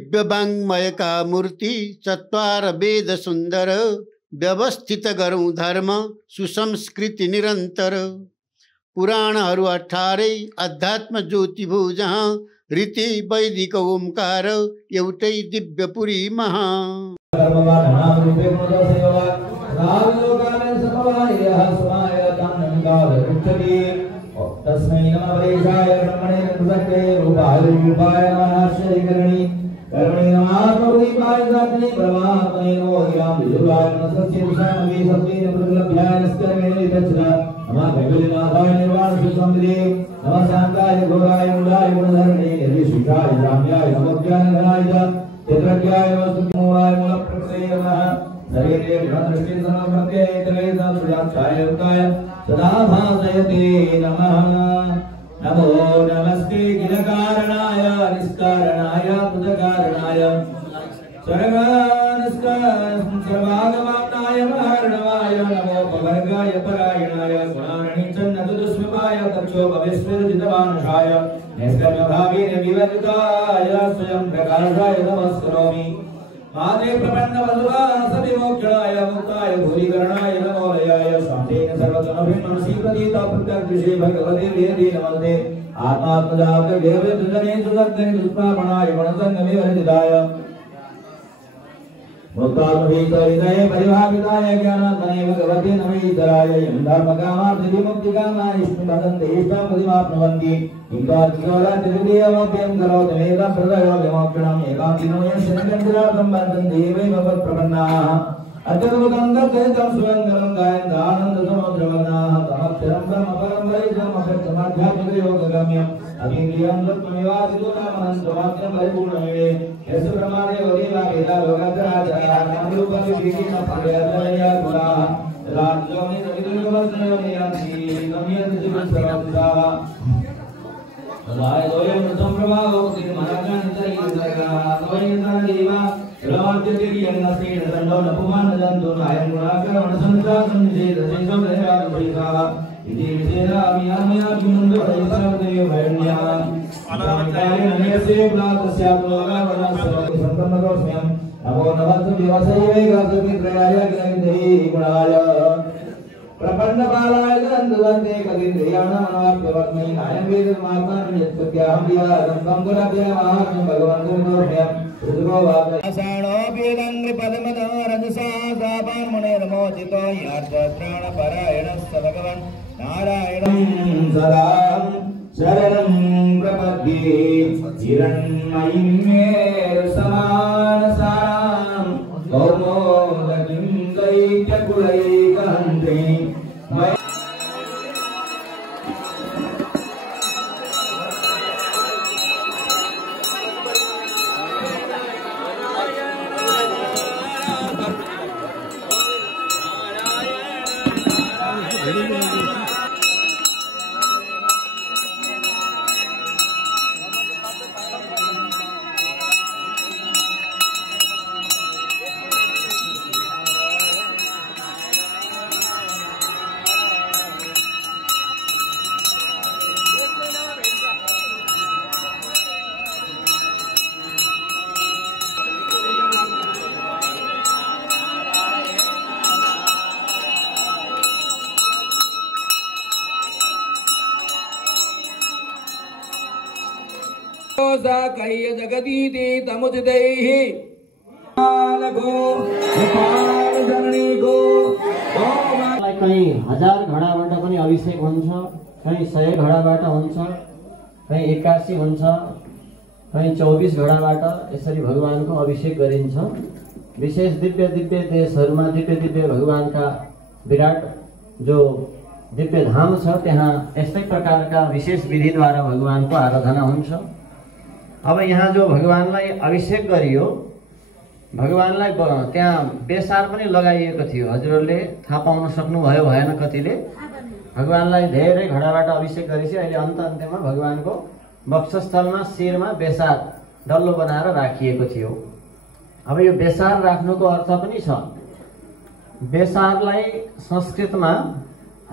दिव्यवाङ्मय का मूर्ति चत्वार वेद सुंदर व्यवस्थित गरौं धर्म सुसंस्कृति निरंतर पुराणहरू 18 अध्यात्म ज्योति भो जहाँ रीति वैदिक ओमकार एउटै दिव्यपुरी महा तस्मै नमः वैशाय ब्रह्मणे नमस्ते रूपाय रूपाय नाश्चर्यकरणी कर्मणे नमः प्रदीपाय सात्मने परमात्मने नमो गिराम विजुलाय नमस्ते विशामवे सत्ये प्रलभ्याय नमस्कारणे तच्छ्रा नमः भगवतीनाथाय निर्वाण सुसंदे नमः शांताय घोराय मूलाय गुणधर्मणे निर्विशेषाय राम्याय नमोज्ञानघनाय चित्रज्ञाय वस्तुमूलाय मूलप्रकृते नमः शरीरे गुणदृष्टि समवर्ते त्रयेता सुजाताय युक्ताय सदा भासयते नमः नमो नमस्ते किलकारणाय निष्कारणाय बुधकारणाय सर्वागमनाय महर्णवाय नमो पवर्गाय परायणाय गुणारणीचन्नतुष्मिपाय तक्षोपविस्मृजितवानुषाय निष्कर्मभावेन विवर्जिताय स्वयं प्रकाशाय नमस्करोमि माते प्रपन्न वधुवा सविमोक्षणाय मुक्ताय भूरिकरणाय नमोलयाय शान्तेन सर्वतमभिमनसि प्रतीता प्रत्यग्विषे भगवते वेदे नमस्ते आत्मात्मजात देवतजने सुदग्धे दुष्पापणाय गुणसंगमे वर्जिताय मुक्तात्मभीतविदये परिभाविताय ज्ञानात्मने भगवते नमैतराय यं धर्मकामार्थविमुक्तिकामाय इष्टभदन्ते इष्टं पदिमाप्नुवन्ति इंद्रादिगौरादिविदेवभ्यं करोति वेदं प्रदयोगमोक्षणम् एकाकिनो यशनिकण्ठिरातं बन्धन्ते वै भगवत्प्रपन्नाः अत्यद्भुतं सुवन्दनं गायन्त आनन्दसमुद्रमग्नाः तमक्षरं ब्रह्मपरं वैद्यमक्षरमाध्यात्मिकयोगगम्यम् अतीन्द्रियं तत्त्वमिवासितो नामनन्तमात्रं परिपूर्णमेवे यस्य ब्रह्मादेव देवा वेदा लोकाचराचराः नामरूपविवेकेन पर्यायतया गुणाः राज्योनि सविदुर्गमस्नयोनि यान्ति गम्यन्ति सर्वसाः तदाय दोयं संप्रभावो तिर्मनकानितरिसर्गाः स्वयंतरदेवा रमाद्यतिर्यन्नस्तेन दण्डो नपुमानजन्तु नायं गुणाकरमणसंसारं निषेधसेषोदयादुषेधाः इति विषेदामियामियाकिमुन्दुरैसर्वदेव भैर्ण्याः कामिकालेन नियस्य पुलातस्यात्मोगावनस्वसम्पन्नकोऽस्म्यं नमो नमः व्यवसायैकासमित्रयाय किलविद्धि गुणाय प्रपन्नपालाय गन्धवन्ते कदिन्द्रियाणामनाप्यवर्त्मै नायं वेदमात्मानं यत्सत्याहं विहारं संकुलभ्यमाहं भगवन्तोऽस्म्यं ऋतुको वासाणोऽप्येदङ्घ्रिपदमदो रजसा सापान्मुनेर्मोचितो यार्थप्राणपरायणस्य भगवन् नारायणं सदा शरणं प्रपद्ये हिरण्मयीं मे समानसारां कौमोदकीं दैत्यकुलैकहन्त्रीं कह्य जगदीति तमुदितैः कहीं 1000 घडाबाट पनि अभिषेक हुन्छ, कहीं 100 घडाबाट हुन्छ, कहीं 81 हुन्छ, कहीं 24 घडाबाट यसरी भगवानको अभिषेक गरिन्छ। विशेष दिव्य दिव्य देशहरूमा दिव्य दिव्य भगवानका विराट जो दिव्य धाम छ त्यहाँ यस्तै प्रकारका विशेष विधिद्वारा भगवानको आराधना हुन्छ। अब यहाँ जो भगवानलाई अभिषेक गरियो, भगवानलाई त्यहाँ बेसार पनि लगाइएको थियो। हजुरहरूले थाहा पाउन सक्नुभयो भएन कतिले? भगवानलाई धेरै घडाबाट अभिषेक गरेपछि अहिले अन्त्यमा भगवानको वक्षस्थलमा शिरमा बेसार डल्लो बनाएर राखिएको थियो। अब यो बेसार राख्नुको अर्थ पनि छ। बेसारलाई संस्कृतमा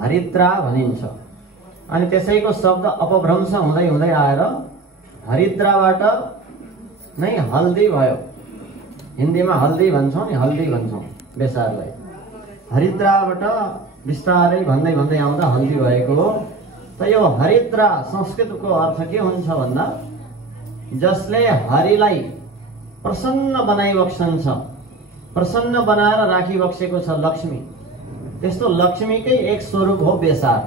हरिद्रा भनिन्छ अनि त्यसैको शब्द अपभ्रंश हुँदै हुँदै आएर हरिद्राबाट नै हल्दी भयो। हिन्दीमा हल्दी भन्छौँ नि, हल्दी भन्छौँ बेसारलाई। हरिद्राबाट बिस्तारै भन्दै भन्दै आउँदा हल्दी भएको हो। त यो हरिद्रा संस्कृतको अर्थ के हुन्छ भन्दा जसले हरिलाई प्रसन्न बनाइबक्सन्छ, प्रसन्न बनाएर राखिबक्सेको छ लक्ष्मी। त्यस्तो लक्ष्मीकै एक स्वरूप हो बेसार।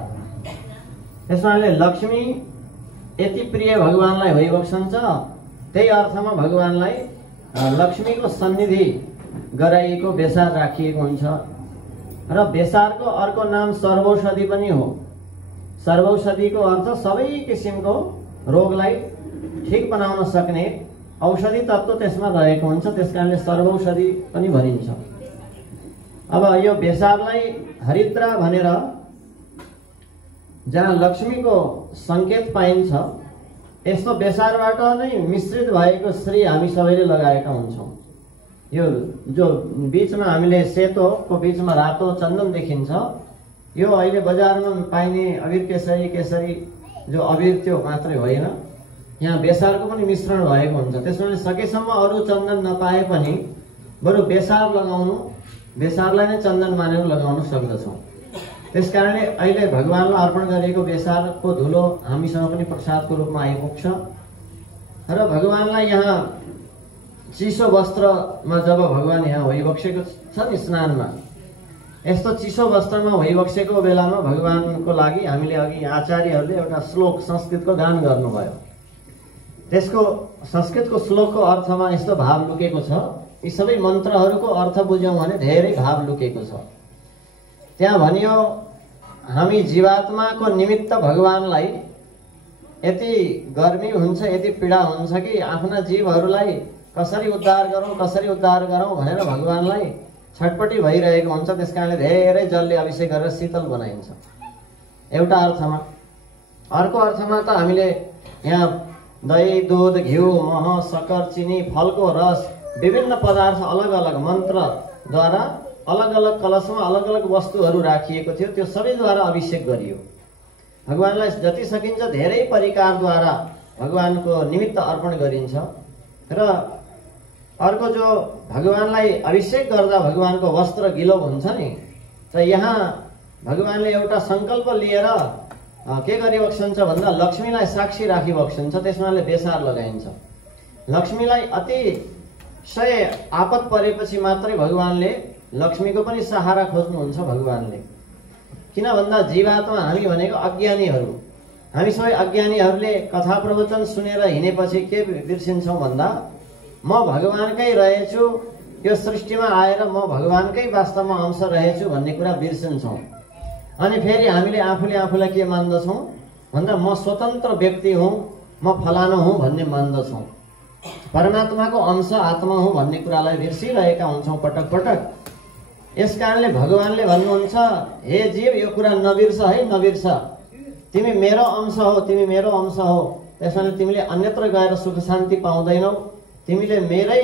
त्यसमाले लक्ष्मी यति प्रिय भगवानलाई भइबक्सन्छ, त्यही अर्थमा भगवानलाई लक्ष्मीको सन्निधि गराइएको बेसार राखिएको हुन्छ। र बेसारको अर्को नाम सर्वौषधि पनि हो। सर्वौषधिको अर्थ सबै किसिमको रोगलाई ठिक बनाउन सक्ने औषधि तत्त्व त्यसमा रहेको हुन्छ, त्यसकारणले सर्वौषधि पनि भनिन्छ। अब यो बेसारलाई हरिद्रा भनेर जहाँ लक्ष्मीको संकेत पाइन्छ, यस्तो बेसारबाट नै मिश्रित भएको श्री हामी सबैले लगाएका हुन्छौँ। यो जो बीचमा हामीले सेतोको बीचमा रातो चन्दन देखिन्छ, यो अहिले बजारमा पाइने अबिर केसरी केसरी जो अबिर त्यो मात्रै होइन, यहाँ बेसारको पनि मिश्रण भएको हुन्छ। त्यसैले सकेसम्म अरू चन्दन नपाए पनि बरु बेसार लगाउनु, बेसारलाई नै चन्दन मानेर लगाउन सक्दछौँ। त्यसकारणले अहिले भगवानलाई अर्पण गरिएको बेसारको धुलो हामीसँग पनि प्रसादको रूपमा आइपुग्छ। र भगवानलाई यहाँ चिसो वस्त्रमा जब भगवान यहाँ भइबक्सेको छ नि स्नानमा, यस्तो चिसो वस्त्रमा भइबक्सेको बेलामा भगवानको लागि हामीले अघि आचार्यहरूले एउटा श्लोक संस्कृतको गान गर्नुभयो। त्यसको संस्कृतको श्लोकको अर्थमा यस्तो भाव लुकेको छ। यी सबै मन्त्रहरूको अर्थ बुझ्यौँ भने धेरै भाव लुकेको छ। त्यहाँ भनियो, हामी जीवात्माको निमित्त भगवानलाई यति गर्मी हुन्छ, यति पीडा हुन्छ कि आफ्ना जीवहरूलाई कसरी उद्धार गरौँ भनेर भगवानलाई छटपटी भइरहेको हुन्छ। त्यसकारणले धेरै जलले अभिषेक गरेर शीतल बनाइन्छ एउटा अर्थमा। अर्को अर्थमा त हामीले यहाँ दही, दूध, घिउ, मह, शक्कर, चिनी, फलको रस, विभिन्न पदार्थ अलग अलग मन्त्रद्वारा अलग अलग कलशमा अलग अलग वस्तुहरू राखिएको थियो, त्यो सबैद्वारा अभिषेक गरियो। भगवानलाई जति सकिन्छ धेरै परिकारद्वारा भगवानको निमित्त अर्पण गरिन्छ। र अर्को जो भगवानलाई अभिषेक गर्दा भगवानको वस्त्र गिलो हुन्छ नि, त यहाँ भगवानले एउटा सङ्कल्प लिएर के गरिबक्सन्छ भन्दा लक्ष्मीलाई साक्षी राखिबक्सन्छ। त्यसमाले बेसार लगाइन्छ। लक्ष्मीलाई अतिशय आपत परेपछि मात्रै भगवानले लक्ष्मीको पनि सहारा खोज्नुहुन्छ भगवानले। किन भन्दा जीवात्मा हामी भनेको अज्ञानीहरू, हामी सबै अज्ञानीहरूले कथा प्रवचन सुनेर हिँडेपछि के बिर्सिन्छौँ भन्दा म भगवानकै रहेछु, यो सृष्टिमा आएर म भगवानकै वास्तवमा अंश रहेछु भन्ने कुरा बिर्सिन्छौँ। अनि फेरि हामीले आफूले आफूलाई के मान्दछौँ भन्दा म स्वतन्त्र व्यक्ति हुँ, म फलानु हुँ भन्ने मान्दछौँ। परमात्माको अंश आत्मा हुँ भन्ने कुरालाई बिर्सिरहेका हुन्छौँ पटक पटक। यस कारणले भगवानले भन्नुहुन्छ, हे जीव यो कुरा नबिर्स है, नबिर्स। तिमी मेरो अंश हो, तिमी मेरो अंश हो। त्यसैले तिमीले अन्यत्र गएर सुख शान्ति पाउँदैनौ। तिमीले मेरै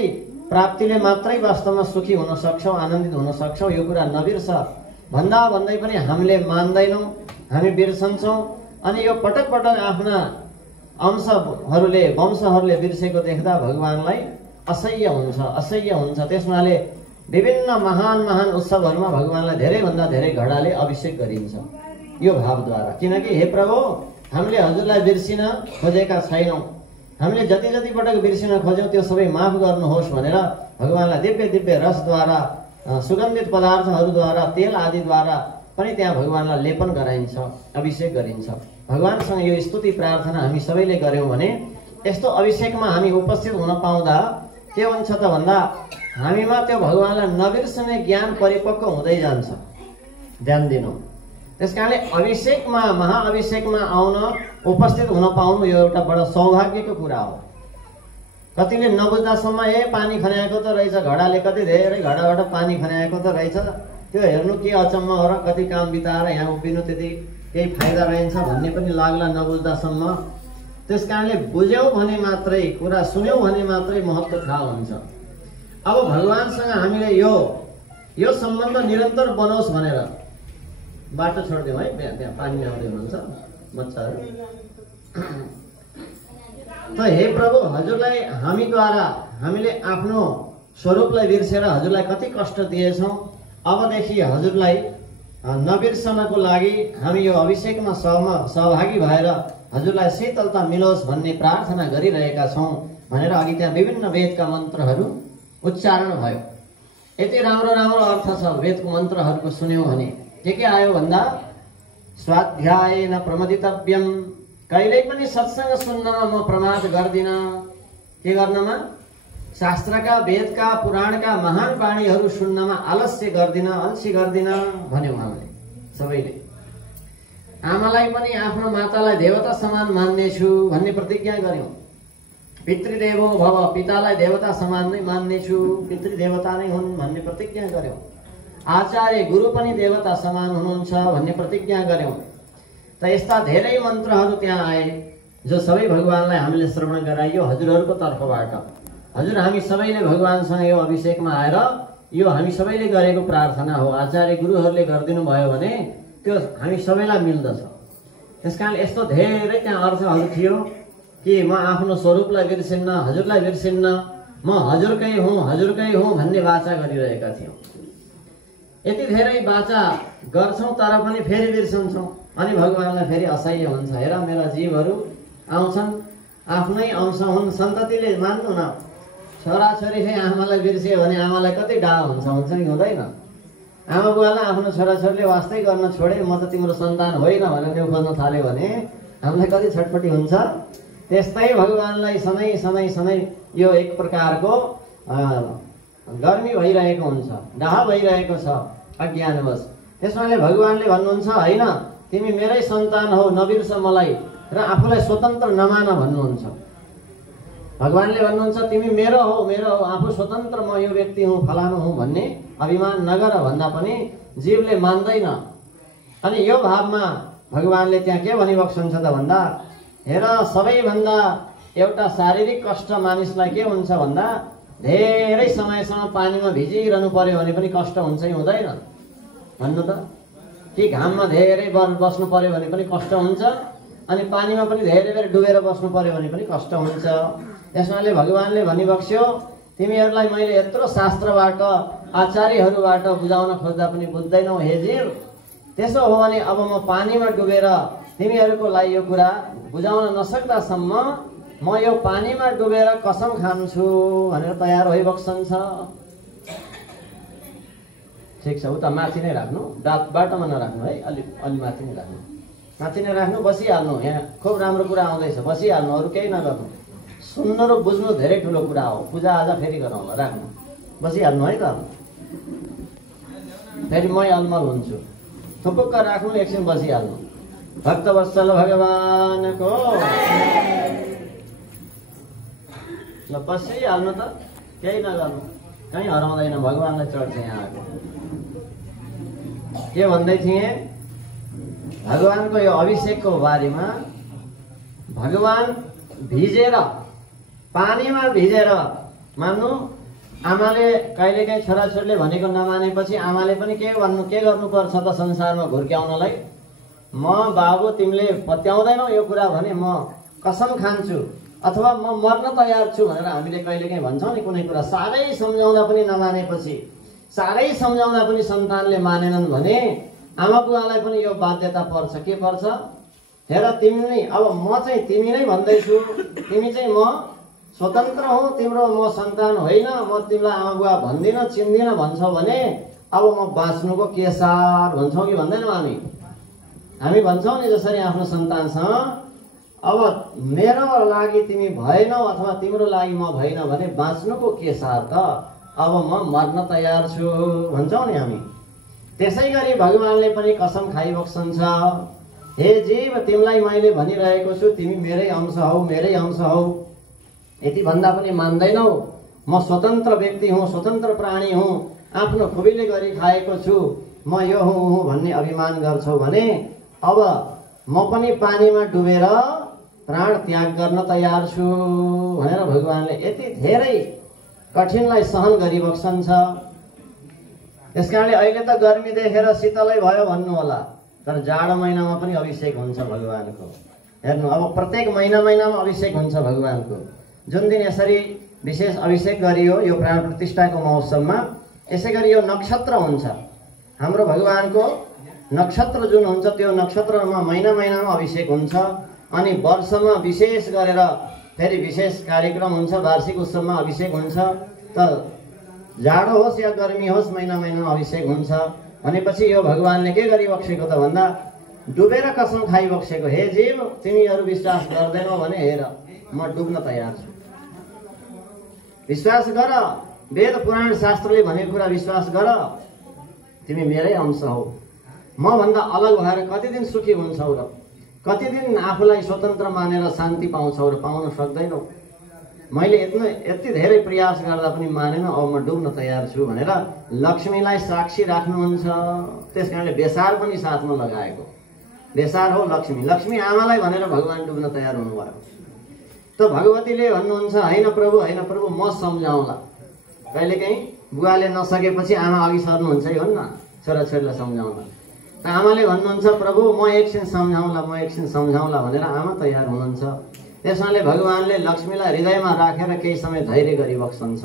प्राप्तिले मात्रै वास्तवमा सुखी हुन सक्छौ, आनन्दित हुन सक्छौ, यो कुरा नबिर्स भन्दा भन्दै पनि हामीले मान्दैनौँ, हामी बिर्सन्छौँ। अनि यो पटक पटक आफ्ना अंशहरूले वंशहरूले बिर्सेको देख्दा भगवानलाई असह्य हुन्छ। त्यसमाले विभिन्न महान महान उत्सवहरूमा भगवानलाई धेरैभन्दा धेरै घडाले अभिषेक गरिन्छ यो भावद्वारा। किनकि हे प्रभु, हामीले हजुरलाई बिर्सिन खोजेका छैनौँ, हामीले जति जति पटक बिर्सिन खोज्यौँ त्यो सबै माफ गर्नुहोस् भनेर भगवानलाई दिव्य दिव्य रसद्वारा, सुगन्धित पदार्थहरूद्वारा, तेल आदिद्वारा पनि त्यहाँ भगवानलाई लेपन गराइन्छ, अभिषेक गरिन्छ। भगवानसँग यो स्तुति प्रार्थना हामी सबैले गर्यौँ भने यस्तो अभिषेकमा हामी उपस्थित हुन पाउँदा के हुन्छ त भन्दा हामीमा त्यो भगवानलाई नबिर्सने ज्ञान परिपक्व हुँदै जान्छ। ध्यान दिनु। त्यसकारणले अभिषेकमा, महाअभिषेकमा आउन, उपस्थित हुन पाउनु यो एउटा बडा सौभाग्यको कुरा हो। कतिले नबुझ्दासम्म पानी खन्याएको त रहेछ, घडाले कति धेरै घडाबाट पानी खन्याएको त रहेछ, त्यो हेर्नु के अचम्म हो र, कति काम बिताएर यहाँ उभिनु त्यति केही फाइदा रहन्छ भन्ने पनि लाग्ला नबुझ्दासम्म। त्यसकारणले बुझ्यौ भने मात्रै, कुरा सुन्यौ भने मात्रै महत्त्व थाहा हुन्छ। अब भगवानसँग हामीले यो सम्बन्ध निरन्तर बनोस् भनेर बाटो छोडिदिउँ है। त्यहाँ पानी आउँदै हुनुहुन्छ बच्चाहरू। त हे प्रभु, हजुरलाई हामीद्वारा हामीले आफ्नो स्वरूपलाई बिर्सेर हजुरलाई कति कष्ट दिएछौँ। अबदेखि हजुरलाई नबिर्सनको लागि हामी यो अभिषेकमा सहभागी भएर हजुरलाई शीतलता मिलोस् भन्ने प्रार्थना गरिरहेका छौँ भनेर अघि त्यहाँ विभिन्न वेदका मन्त्रहरू उच्चारण भयो। यति राम्रो राम्रो अर्थ छ वेदको मन्त्रहरूको सुन्यौँ भने। के आयो भन्दा स्वाध्यायेन प्रमदितव्यम, कहिल्यै पनि सत्संग सुन्नमा म प्रमाद गर्दिनँ। के गर्नमा? शास्त्रका, वेदका, पुराणका महान वाणीहरू सुन्नमा आलस्य गर्दिन, अल्छी गर्दिन भन्यौँ हामीले सबैले। आमालाई पनि आफ्नो मातालाई देवता समान मान्नेछु भन्ने प्रतिज्ञा गर्यौँ। पितृदेवो भव, पितालाई देवता समान नै मान्नेछु, पितृदेवता नै हुन् भन्ने प्रतिज्ञा गर्यौँ। आचार्य गुरु पनि देवता समान हुनुहुन्छ भन्ने प्रतिज्ञा गर्यौँ। त यस्ता धेरै मन्त्रहरू त्यहाँ आए जो सबै भगवानलाई हामीले श्रवण गराइयो हजुरहरूको तर्फबाट। हजुर हामी सबैले भगवानसँग यो अभिषेकमा आएर यो हामी सबैले गरेको प्रार्थना हो। आचार्य गुरुहरूले गरिदिनु भयो भने त्यो हामी सबैलाई मिल्दछ। त्यसकारण यस्तो धेरै त्यहाँ अर्थहरू थियो कि म आफ्नो स्वरूपलाई बिर्सिन्न, हजुरलाई बिर्सिन्न, म हजुरकै हुँ भन्ने वाचा गरिरहेका थियौँ। यति धेरै वाचा गर्छौँ तर पनि फेरि बिर्सन्छौँ अनि भगवानलाई फेरि असह्य हुन्छ। हेर मेरा जीवहरू आउँछन्, आफ्नै अंश हुन्, सन्ततिले मान्नु न। छोराछोरी चाहिँ आमालाई बिर्सियो भने आमालाई कति डाह हुन्छ कि हुँदैन? आमा बुवालाई आफ्नो छोराछोरीले वास्तै गर्न छोडे, म त तिम्रो सन्तान होइन भनेर न्यु खोज्न थाल्यो भने हामीलाई कति छटपटी हुन्छ। त्यस्तै भगवानलाई सधैँ यो एक प्रकारको गर्मी भइरहेको हुन्छ, डाह भइरहेको छ अज्ञानवश। त्यसमाले भगवानले भन्नुहुन्छ होइन तिमी मेरै सन्तान हौ, नबिर्स मलाई र आफूलाई स्वतन्त्र नमान भन्नुहुन्छ। भगवानले भन्नुहुन्छ तिमी मेरो हौ, आफू स्वतन्त्र, म यो व्यक्ति हुँ, फलानु हुँ भन्ने अभिमान नगर भन्दा पनि जीवले मान्दैन। अनि यो भावमा भगवानले त्यहाँ के भनिबक्सन्छ त भन्दा हेर सबैभन्दा एउटा शारीरिक कष्ट मानिसलाई के हुन्छ भन्दा धेरै समयसम्म पानीमा भिजिरहनु पर्यो भने पनि कष्ट हुन्छ कि हुँदैन भन्नु त? कि घाममा धेरै बस्नु पर्यो भने पनि कष्ट हुन्छ अनि पानीमा पनि धेरै बेर डुबेर बस्नु पर्यो भने पनि कष्ट हुन्छ। यसमाले भगवानले भनिबक्स्यो तिमीहरूलाई मैले यत्रो शास्त्रबाट आचार्यहरूबाट बुझाउन खोज्दा पनि बुझ्दैनौ हे जीव। त्यसो हो भने अब म पानीमा डुबेर तिमीहरूको लागि यो कुरा बुझाउन नसक्दासम्म म यो पानीमा डुबेर कसम खान्छु भनेर तयार भइबक्सन्छ। ठिक छ, उता माथि नै राख्नु, बाटोमा नराख्नु है, अलि माथि नै राख्नु, माथि नै राख्नु, बसिहाल्नु। यहाँ खुब राम्रो कुरा आउँदैछ, बसिहाल्नु, अरू केही नगर्नु। सुन्नु र बुझ्नु धेरै ठुलो कुरा हो। पूजा आज फेरि गरौँला, राख्नु, बसिहाल्नु है त। फेरि मै अलमल हुन्छु, थुपुक्क राख्नु, एकछिन बसिहाल्नु। भक्तवत्सल भगवानको ल बसिहाल्नु त, केही नगर्नु, कहीँ हराउँदैन, भगवानलाई चढ्छ यहाँ आएको। के भन्दै थिएँ? भगवानको यो अभिषेकको बारेमा भगवान भिजेर पानीमा भिजेर मान्नु। आमाले कहिलेकाहीँ छोराछोरीले भनेको नमानेपछि आमाले पनि के गर्नुपर्छ त संसारमा घुर्क्याउनलाई? म बाबु तिमीले पत्याउँदैनौ यो कुरा भने म कसम खान्छु अथवा म मर्न तयार छु भनेर हामीले कहिलेकाहीँ भन्छौँ नि कुनै कुरा। साह्रै सम्झाउँदा पनि नमानेपछि, साह्रै सम्झाउँदा पनि सन्तानले मानेनन् भने आमा बुवालाई पनि यो बाध्यता पर्छ। के पर्छ? हेर तिमी नै, अब म चाहिँ तिमी नै भन्दैछु, तिमी चाहिँ म स्वतन्त्र हौ, तिम्रो म सन्तान होइन, म तिमीलाई आमा बुवा भन्दिनँ, चिन्दिनँ भन्छौ भने अब म बाँच्नुको के सार भन्छौँ कि भन्दैनौँ? हामी भन्छौँ नि जसरी आफ्नो सन्तानसँग अब मेरो लागि तिमी भएनौ अथवा तिम्रो लागि म भएन भने बाँच्नुको के सार त, अब म मर्न तयार छु भन्छौँ नि हामी। त्यसै गरी भगवानले पनि कसम खाइबक्सन्छ, हे जीव तिमीलाई मैले भनिरहेको छु तिमी मेरै अंश हौ, मेरै अंश हौ। यति भन्दा पनि मान्दैनौ। म स्वतन्त्र व्यक्ति हुँ, स्वतन्त्र प्राणी हुँ, आफ्नो खुबीले गरी खाएको छु, म यो हुँ भन्ने अभिमान गर्छौ भने अब म पनि पानीमा डुबेर प्राण त्याग गर्न तयार छु भनेर भगवानले यति धेरै कठिनलाई सहन गरिबक्सन्छ। त्यसकारणले अहिले त गर्मी देखेर शीतलै भयो भन्नु होला, तर जाडो महिनामा पनि अभिषेक हुन्छ भगवानको। हेर्नु, अब प्रत्येक महिनामा अभिषेक हुन्छ भगवानको। जुन दिन यसरी विशेष अभिषेक गरियो यो प्राण प्रतिष्ठाको महोत्सवमा, यसै गरी यो नक्षत्र हुन्छ हाम्रो भगवानको नक्षत्र जुन हुन्छ त्यो नक्षत्रमा महिनामा अभिषेक हुन्छ। अनि वर्षमा विशेष गरेर फेरि विशेष कार्यक्रम हुन्छ, वार्षिक उत्सवमा अभिषेक हुन्छ। त जाडो होस् या गर्मी होस् महिनामा अभिषेक हुन्छ। भनेपछि यो भगवानले के गरी बक्सेको त भन्दा डुबेर कसम खाइ बक्सेको। हे जीव, तिमीहरू विश्वास गर्दैनौ भने हेर म डुब्न तयार छु। विश्वास गर, वेद पुराण शास्त्रले भनेको कुरा विश्वास गर, तिमी मेरै अंश हौ। म भन्दा अलग भएर कति दिन सुखी हुन्छौ र कति दिन आफूलाई स्वतन्त्र मानेर शान्ति पाउँछौ र पाउन सक्दैनौ। मैले यति धेरै प्रयास गर्दा पनि मानेन, अब म डुब्न तयार छु भनेर लक्ष्मीलाई साक्षी राख्नुहुन्छ। त्यसकारणले बेसार पनि साथमा लगाएको। बेसार हो लक्ष्मी। लक्ष्मी आमालाई भनेर भगवान डुब्न तयार हुनुभयो। त भगवतीले भन्नुहुन्छ होइन प्रभु म सम्झाउँला। कहिलेकाहीँ बुवाले नसकेपछि आमा अघि सर्नुहुन्छ है, भन्न छोराछोरीलाई सम्झाउँला। त आमाले भन्नुहुन्छ प्रभु म एकछिन सम्झाउँला भनेर आमा तयार हुनुहुन्छ। त्यसैले भगवानले लक्ष्मीलाई हृदयमा राखेर केही समय धैर्य गरिबक्सन्छ।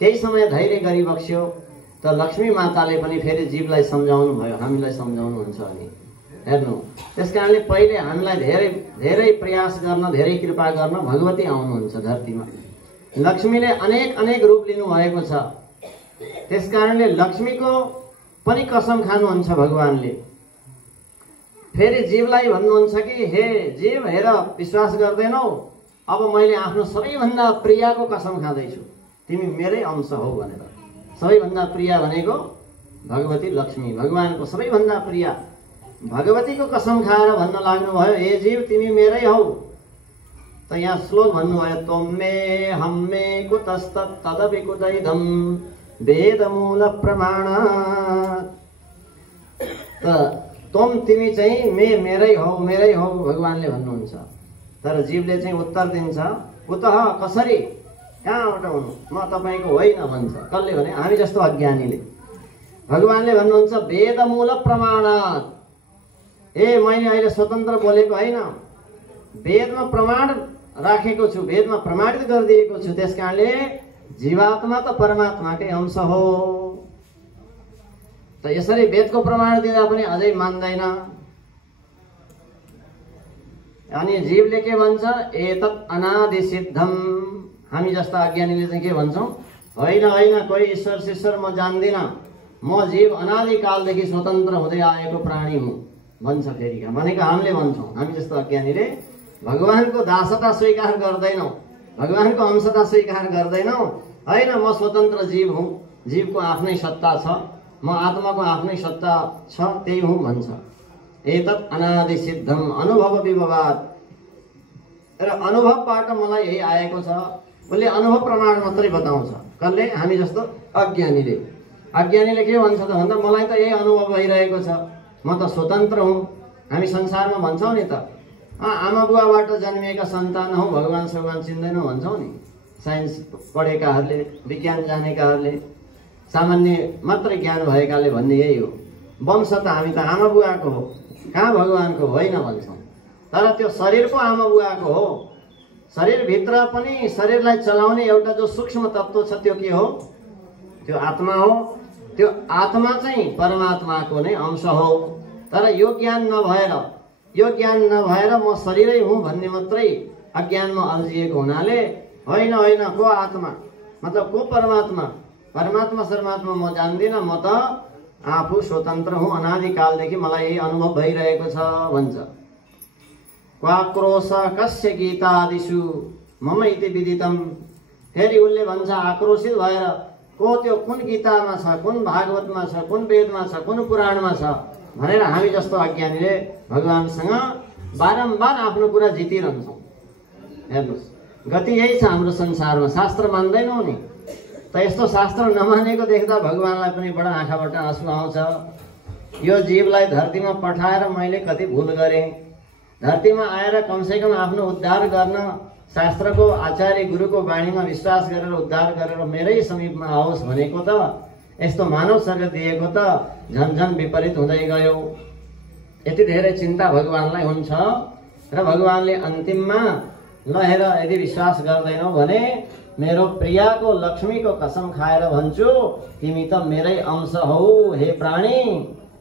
केही समय धैर्य गरिबक्स्यो त लक्ष्मी माताले पनि फेरि जीवलाई सम्झाउनु भयो, हामीलाई सम्झाउनुहुन्छ। अनि हेर्नु, त्यसकारणले पहिले हामीलाई धेरै प्रयास गर्न, धेरै कृपा गर्न भगवती आउनुहुन्छ धरतीमा। लक्ष्मीले अनेक रूप लिनु भएको छ। त्यसकारणले लक्ष्मीको पनि कसम खानुहुन्छ भगवानले। फेरि जीवलाई भन्नुहुन्छ कि हे जीव, हेर विश्वास गर्दैनौ, अब मैले आफ्नो सबैभन्दा प्रियाको कसम खाँदैछु, तिमी मेरै अंश हौ भनेर। सबैभन्दा प्रिया भनेको भगवती लक्ष्मी, भगवानको सबैभन्दा प्रिया भगवतीको कसम खाएर भन्न लाग्नुभयो हे जीव तिमी मेरै हौ। त यहाँ श्लोक भन्नुभयो त्वमे हम्मे कुतस्तत् तदपि कुतैधम वेदमूल प्रमाणात्। त तिमी चाहिँ मेरै हौ भगवानले भन्नुहुन्छ। तर जीवले चाहिँ उत्तर दिन्छ कुतः, कसरी, कहाँबाट हुनु, म तपाईँको होइन भन्छ। कसले भने हामी जस्तो अज्ञानीले। भगवानले भन्नुहुन्छ वेदमूल प्रमाणात्। मैले अहिले स्वतन्त्र बोलेको होइन, वेदमा प्रमाण राखेको छु, वेदमा प्रमाणित गरिदिएको छु। त्यसकारणले जीवात्मा त परमात्माकै अंश हो। त यसरी वेदको प्रमाण दिँदा पनि अझै मान्दैन। अनि जीवले के भन्छ एतत् अनादि सिद्धम। हामी जस्ता अज्ञानीले चाहिँ के भन्छौँ, होइन कोही ईश्वर म जान्दिनँ, म जीव अनादिकालदेखि स्वतन्त्र हुँदै आएको प्राणी हुँ भन्छ। फेरि भनेको हामीले भन्छौँ, हामी जस्तो अज्ञानीले भगवानको दासता स्वीकार गर्दैनौँ, भगवानको अंशता स्वीकार गर्दैनौँ। होइन म स्वतन्त्र जीव हुँ, जीवको आफ्नै सत्ता छ, म आत्माको आफ्नै सत्ता छ, त्यही हुँ भन्छ। एतत् अनादि सिद्धम अनुभव विभवात्। र अनुभवबाट मलाई यही आएको छ। उसले अनुभव प्रमाण मात्रै बताउँछ। कसले? हामी जस्तो अज्ञानीले। अज्ञानीले के भन्छ त भन्दा मलाई त यही अनुभव भइरहेको छ, म त स्वतन्त्र हुँ। हामी संसारमा भन्छौँ नि त आमा बुवाबाट जन्मिएका सन्तान हौ, भगवान सगवान चिन्दैनौँ भन्छौँ नि। साइन्स पढेकाहरूले, विज्ञान जानेकाहरूले, सामान्य मात्रै ज्ञान भएकाले भन्ने यही हो। वंश त हामी त आमा बुवाको हो, कहाँ भगवानको होइन भन्छौँ। तर त्यो शरीरको आमा बुवाको हो। शरीरभित्र पनि शरीरलाई चलाउने एउटा जो सूक्ष्म तत्त्व छ त्यो के हो? त्यो आत्मा हो। त्यो आत्मा चाहिँ परमात्माको नै अंश हो। तर यो ज्ञान नभएर म शरीरै हुँ भन्ने मात्रै अज्ञानमा अल्झिएको हुनाले होइन को आत्मा मतलब को परमात्मा, परमात्मा परमात्मा म जान्दिनँ, म त आफू स्वतन्त्र हुँ, अनादिकालदेखि मलाई यही अनुभव भइरहेको छ भन्छ। क्वाक्रोश कस्य गीतादिषु मम इति विदितम। फेरि उसले भन्छ आक्रोशित भएर को त्यो कुन गीतामा छ, कुन भागवतमा छ, कुन वेदमा छ, कुन पुराणमा छ भनेर हामी जस्तो अज्ञानीले भगवानसँग बारम्बार आफ्नो कुरा जितिरहन्छौँ। हेर्नुहोस्, गति यही छ हाम्रो संसारमा। शास्त्र मान्दैनौँ नि त यस्तो शास्त्र नमानेको देख्दा भगवानलाई पनि बडा आँखाबाट आँसु आउँछ। यो जीवलाई धरतीमा पठाएर मैले कति भुल गरेँ। धरतीमा आएर कमसेकम आफ्नो उद्धार गर्न शास्त्रको आचार्य गुरुको बाणीमा विश्वास गरेर उद्धार गरेर मेरै समीपमा आओस् भनेको त यस्तो मानव शरीर दिएको त झन् विपरीत हुँदै गयो। यति धेरै चिन्ता भगवानलाई हुन्छ। र भगवानले अन्तिममा ल हेर यदि विश्वास गर्दैनौ भने मेरो प्रियाको लक्ष्मीको कसम खाएर भन्छु तिमी त मेरै अंश हौ हे प्राणी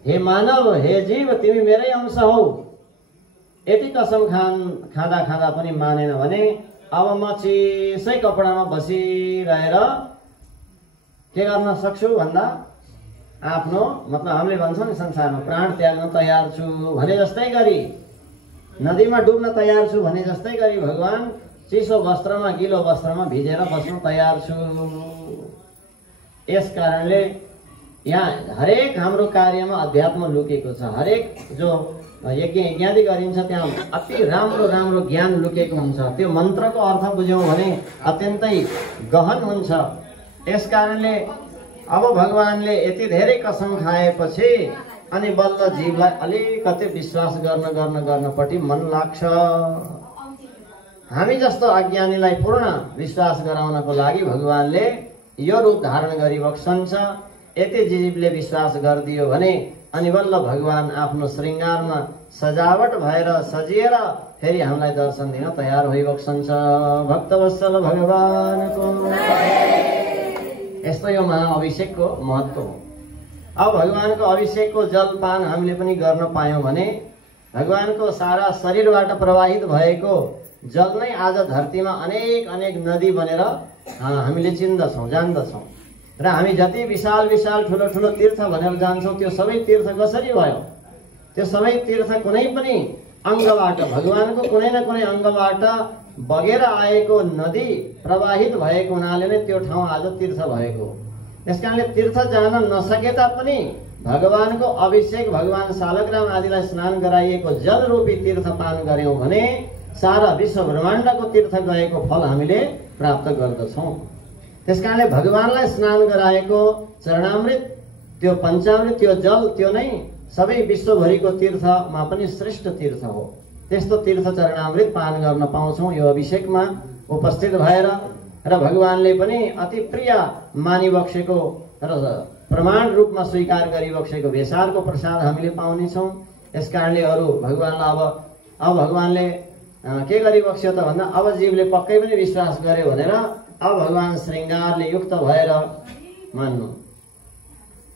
हे मानव हे जीव तिमी मेरै अंश हौ। यति कसम खाँदा खाँदा पनि मानेन भने अब म चिसै कपडामा बसिरहेर के गर्न सक्छु भन्दा आफ्नो मतलब हामीले भन्छौँ नि संसारमा प्राण त्याग्न तयार छु भने जस्तै गरी नदीमा डुब्न तयार छु भने जस्तै गरी भगवान चिसो वस्त्रमा गिलो वस्त्रमा भिजेर बस्न तयार छु। यस कारणले यहाँ हरेक हाम्रो कार्यमा अध्यात्म लुकेको छ। हरेक जो यज्ञ यज्ञादि गरिन्छ त्यहाँ अति राम्रो राम्रो ज्ञान लुकेको हुन्छ। त्यो मन्त्रको अर्थ बुझ्यौँ भने अत्यन्तै गहन हुन्छ। यस कारणले अब भगवानले यति धेरै कसम खाएपछि अनि बल्ल जीवलाई अलिकति विश्वास गर्नपट्टि मन लाग्छ। हामी जस्तो अज्ञानीलाई पूर्ण विश्वास गराउनको लागि भगवानले यो रूप धारण गरिबक्सन्छ। यति जीवले विश्वास गरिदियो भने अनि बल्ल भगवान आफ्नो श्रृङ्गारमा सजावट भएर सजिएर फेरि हामीलाई दर्शन दिन तयार भइबक्सन्छ। भक्तवत्सल भगवानको यस्तो यो महाअभिषेकको महत्त्व हो। अब भगवानको अभिषेकको जलपान हामीले पनि गर्न पायौँ भने भगवानको सारा शरीरबाट प्रवाहित भएको जल नै आज धरतीमा अनेक अनेक नदी बनेर हामीले चिन्दछौँ जान्दछौँ। र हामी जति विशाल विशाल ठुलो ठुलो तीर्थ भनेर जान्छौँ त्यो सबै तीर्थ कसरी भयो? त्यो सबै तीर्थ कुनै पनि अङ्गबाट भगवानको कुनै न कुनै अङ्गबाट बगेर आएको नदी प्रवाहित भएको हुनाले नै त्यो ठाउँ आज तीर्थ भएको। त्यसकारणले तीर्थ जान नसके तापनि भगवानको अभिषेक भगवान शालग्राम आदिलाई स्नान गराइएको जल रूपी तीर्थ पान गर्यौँ भने सारा विश्व ब्रह्माण्डको तीर्थ गएको फल हामीले प्राप्त गर्दछौँ। त्यसकारणले भगवानलाई स्नान गराएको चरणामृत त्यो पञ्चामृत त्यो जल त्यो नै सबै विश्वभरिको तीर्थमा पनि श्रेष्ठ तीर्थ हो। त्यस्तो तीर्थ चरणामृत पान गर्न पाउँछौँ यो अभिषेकमा उपस्थित भएर। र भगवानले पनि अति प्रिय मानिबक्सेको र प्रमाण रूपमा स्वीकार गरिबक्सेको भेषारको प्रसाद हामीले पाउनेछौँ। यस कारणले अरू भगवानलाई अब भगवानले के गरिबक्स्यो त भन्दा अब जीवले पक्कै पनि विश्वास गर्यो भनेर अब भगवान श्रृङ्गारले युक्त भएर मान्नु।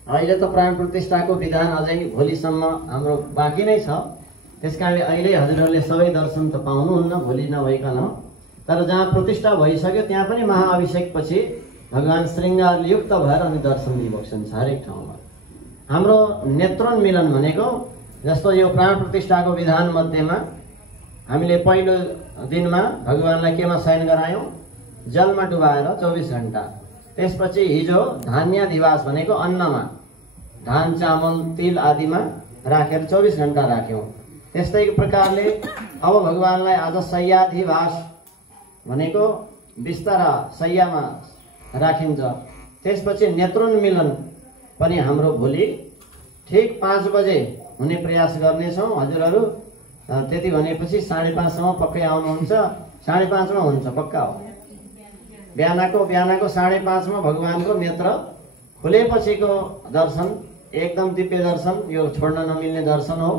अहिले त प्राण प्रतिष्ठाको विधान अझै भोलिसम्म हाम्रो बाँकी नै छ। त्यसकारणले अहिले हजुरहरूले सबै दर्शन त पाउनुहुन्न भोलि नभइकन, तर जहाँ प्रतिष्ठा भइसक्यो त्यहाँ पनि महाअभिषेक पछि भगवान श्रृङ्गारले युक्त भएर अनि दर्शन दिइबक्सन्छ हरेक ठाउँमा। हाम्रो नेत्रोन्मिलन भनेको जस्तो यो प्राण प्रतिष्ठाको विधान मध्येमा हामीले पहिलो दिनमा भगवानलाई केमा शयन गरायौँ? जलमा डुबाएर 24 घण्टा। त्यसपछि हिजो धान्याधिवास भनेको अन्नमा धान चामल तिल आदिमा राखेर 24 घण्टा राख्यौँ। त्यस्तै प्रकारले अब भगवानलाई आज शय्याधिवास भनेको बिस्तारा शय्यामा राखिन्छ। त्यसपछि नेत्रोन्मिलन पनि हाम्रो भोलि ठिक 5 बजे हुने प्रयास गर्नेछौँ। हजुरहरू त्यति भनेपछि 5:30सम्म पक्कै आउनुहुन्छ। 5:30मा हुन्छ पक्का हो। बिहानको 5:30मा भगवानको नेत्र खुलेपछिको दर्शन एकदम दिव्य दर्शन, यो छोड्न नमिल्ने दर्शन हो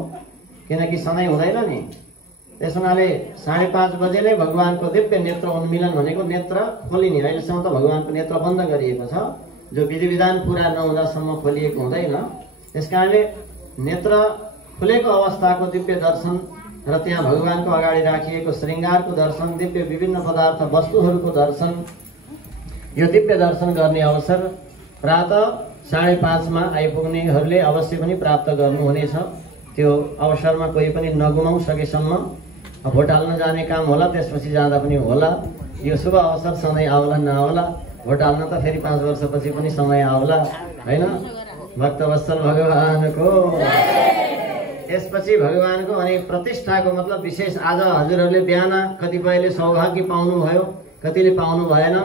किनकि समय हुँदैन नि। त्यस हुनाले 5:30 बजे नै भगवानको दिव्य नेत्र उन्मिलन भनेको नेत्र खोलिने। अहिलेसम्म त भगवानको नेत्र बन्द गरिएको छ, जो विधि विधान पुरा नहुँदासम्म खोलिएको हुँदैन। त्यस कारणले नेत्र खुलेको अवस्थाको दिव्य दर्शन र त्यहाँ भगवानको अगाडि राखिएको श्रृङ्गारको दर्शन, दिव्य विभिन्न पदार्थ वस्तुहरूको दर्शन, यो दिव्य दर्शन गर्ने अवसर प्रातः 5:30मा आइपुग्नेहरूले अवश्य पनि प्राप्त गर्नुहुनेछ। त्यो अवसरमा कोही पनि नगुमाउँ, सकेसम्म भोट हाल्न जाने काम होला, त्यसपछि जाँदा पनि होला। यो शुभ अवसर सधैँ आउला नआउला, भोट हाल्न त फेरि 5 वर्षपछि पनि समय आउला हैन। भक्तवत्सल भगवानको यसपछि भगवानको अनि प्रतिष्ठाको मतलब विशेष आज हजुरहरूले बिहान कतिपयले सौभाग्य पाउनुभयो, कतिले पाउनु भएन।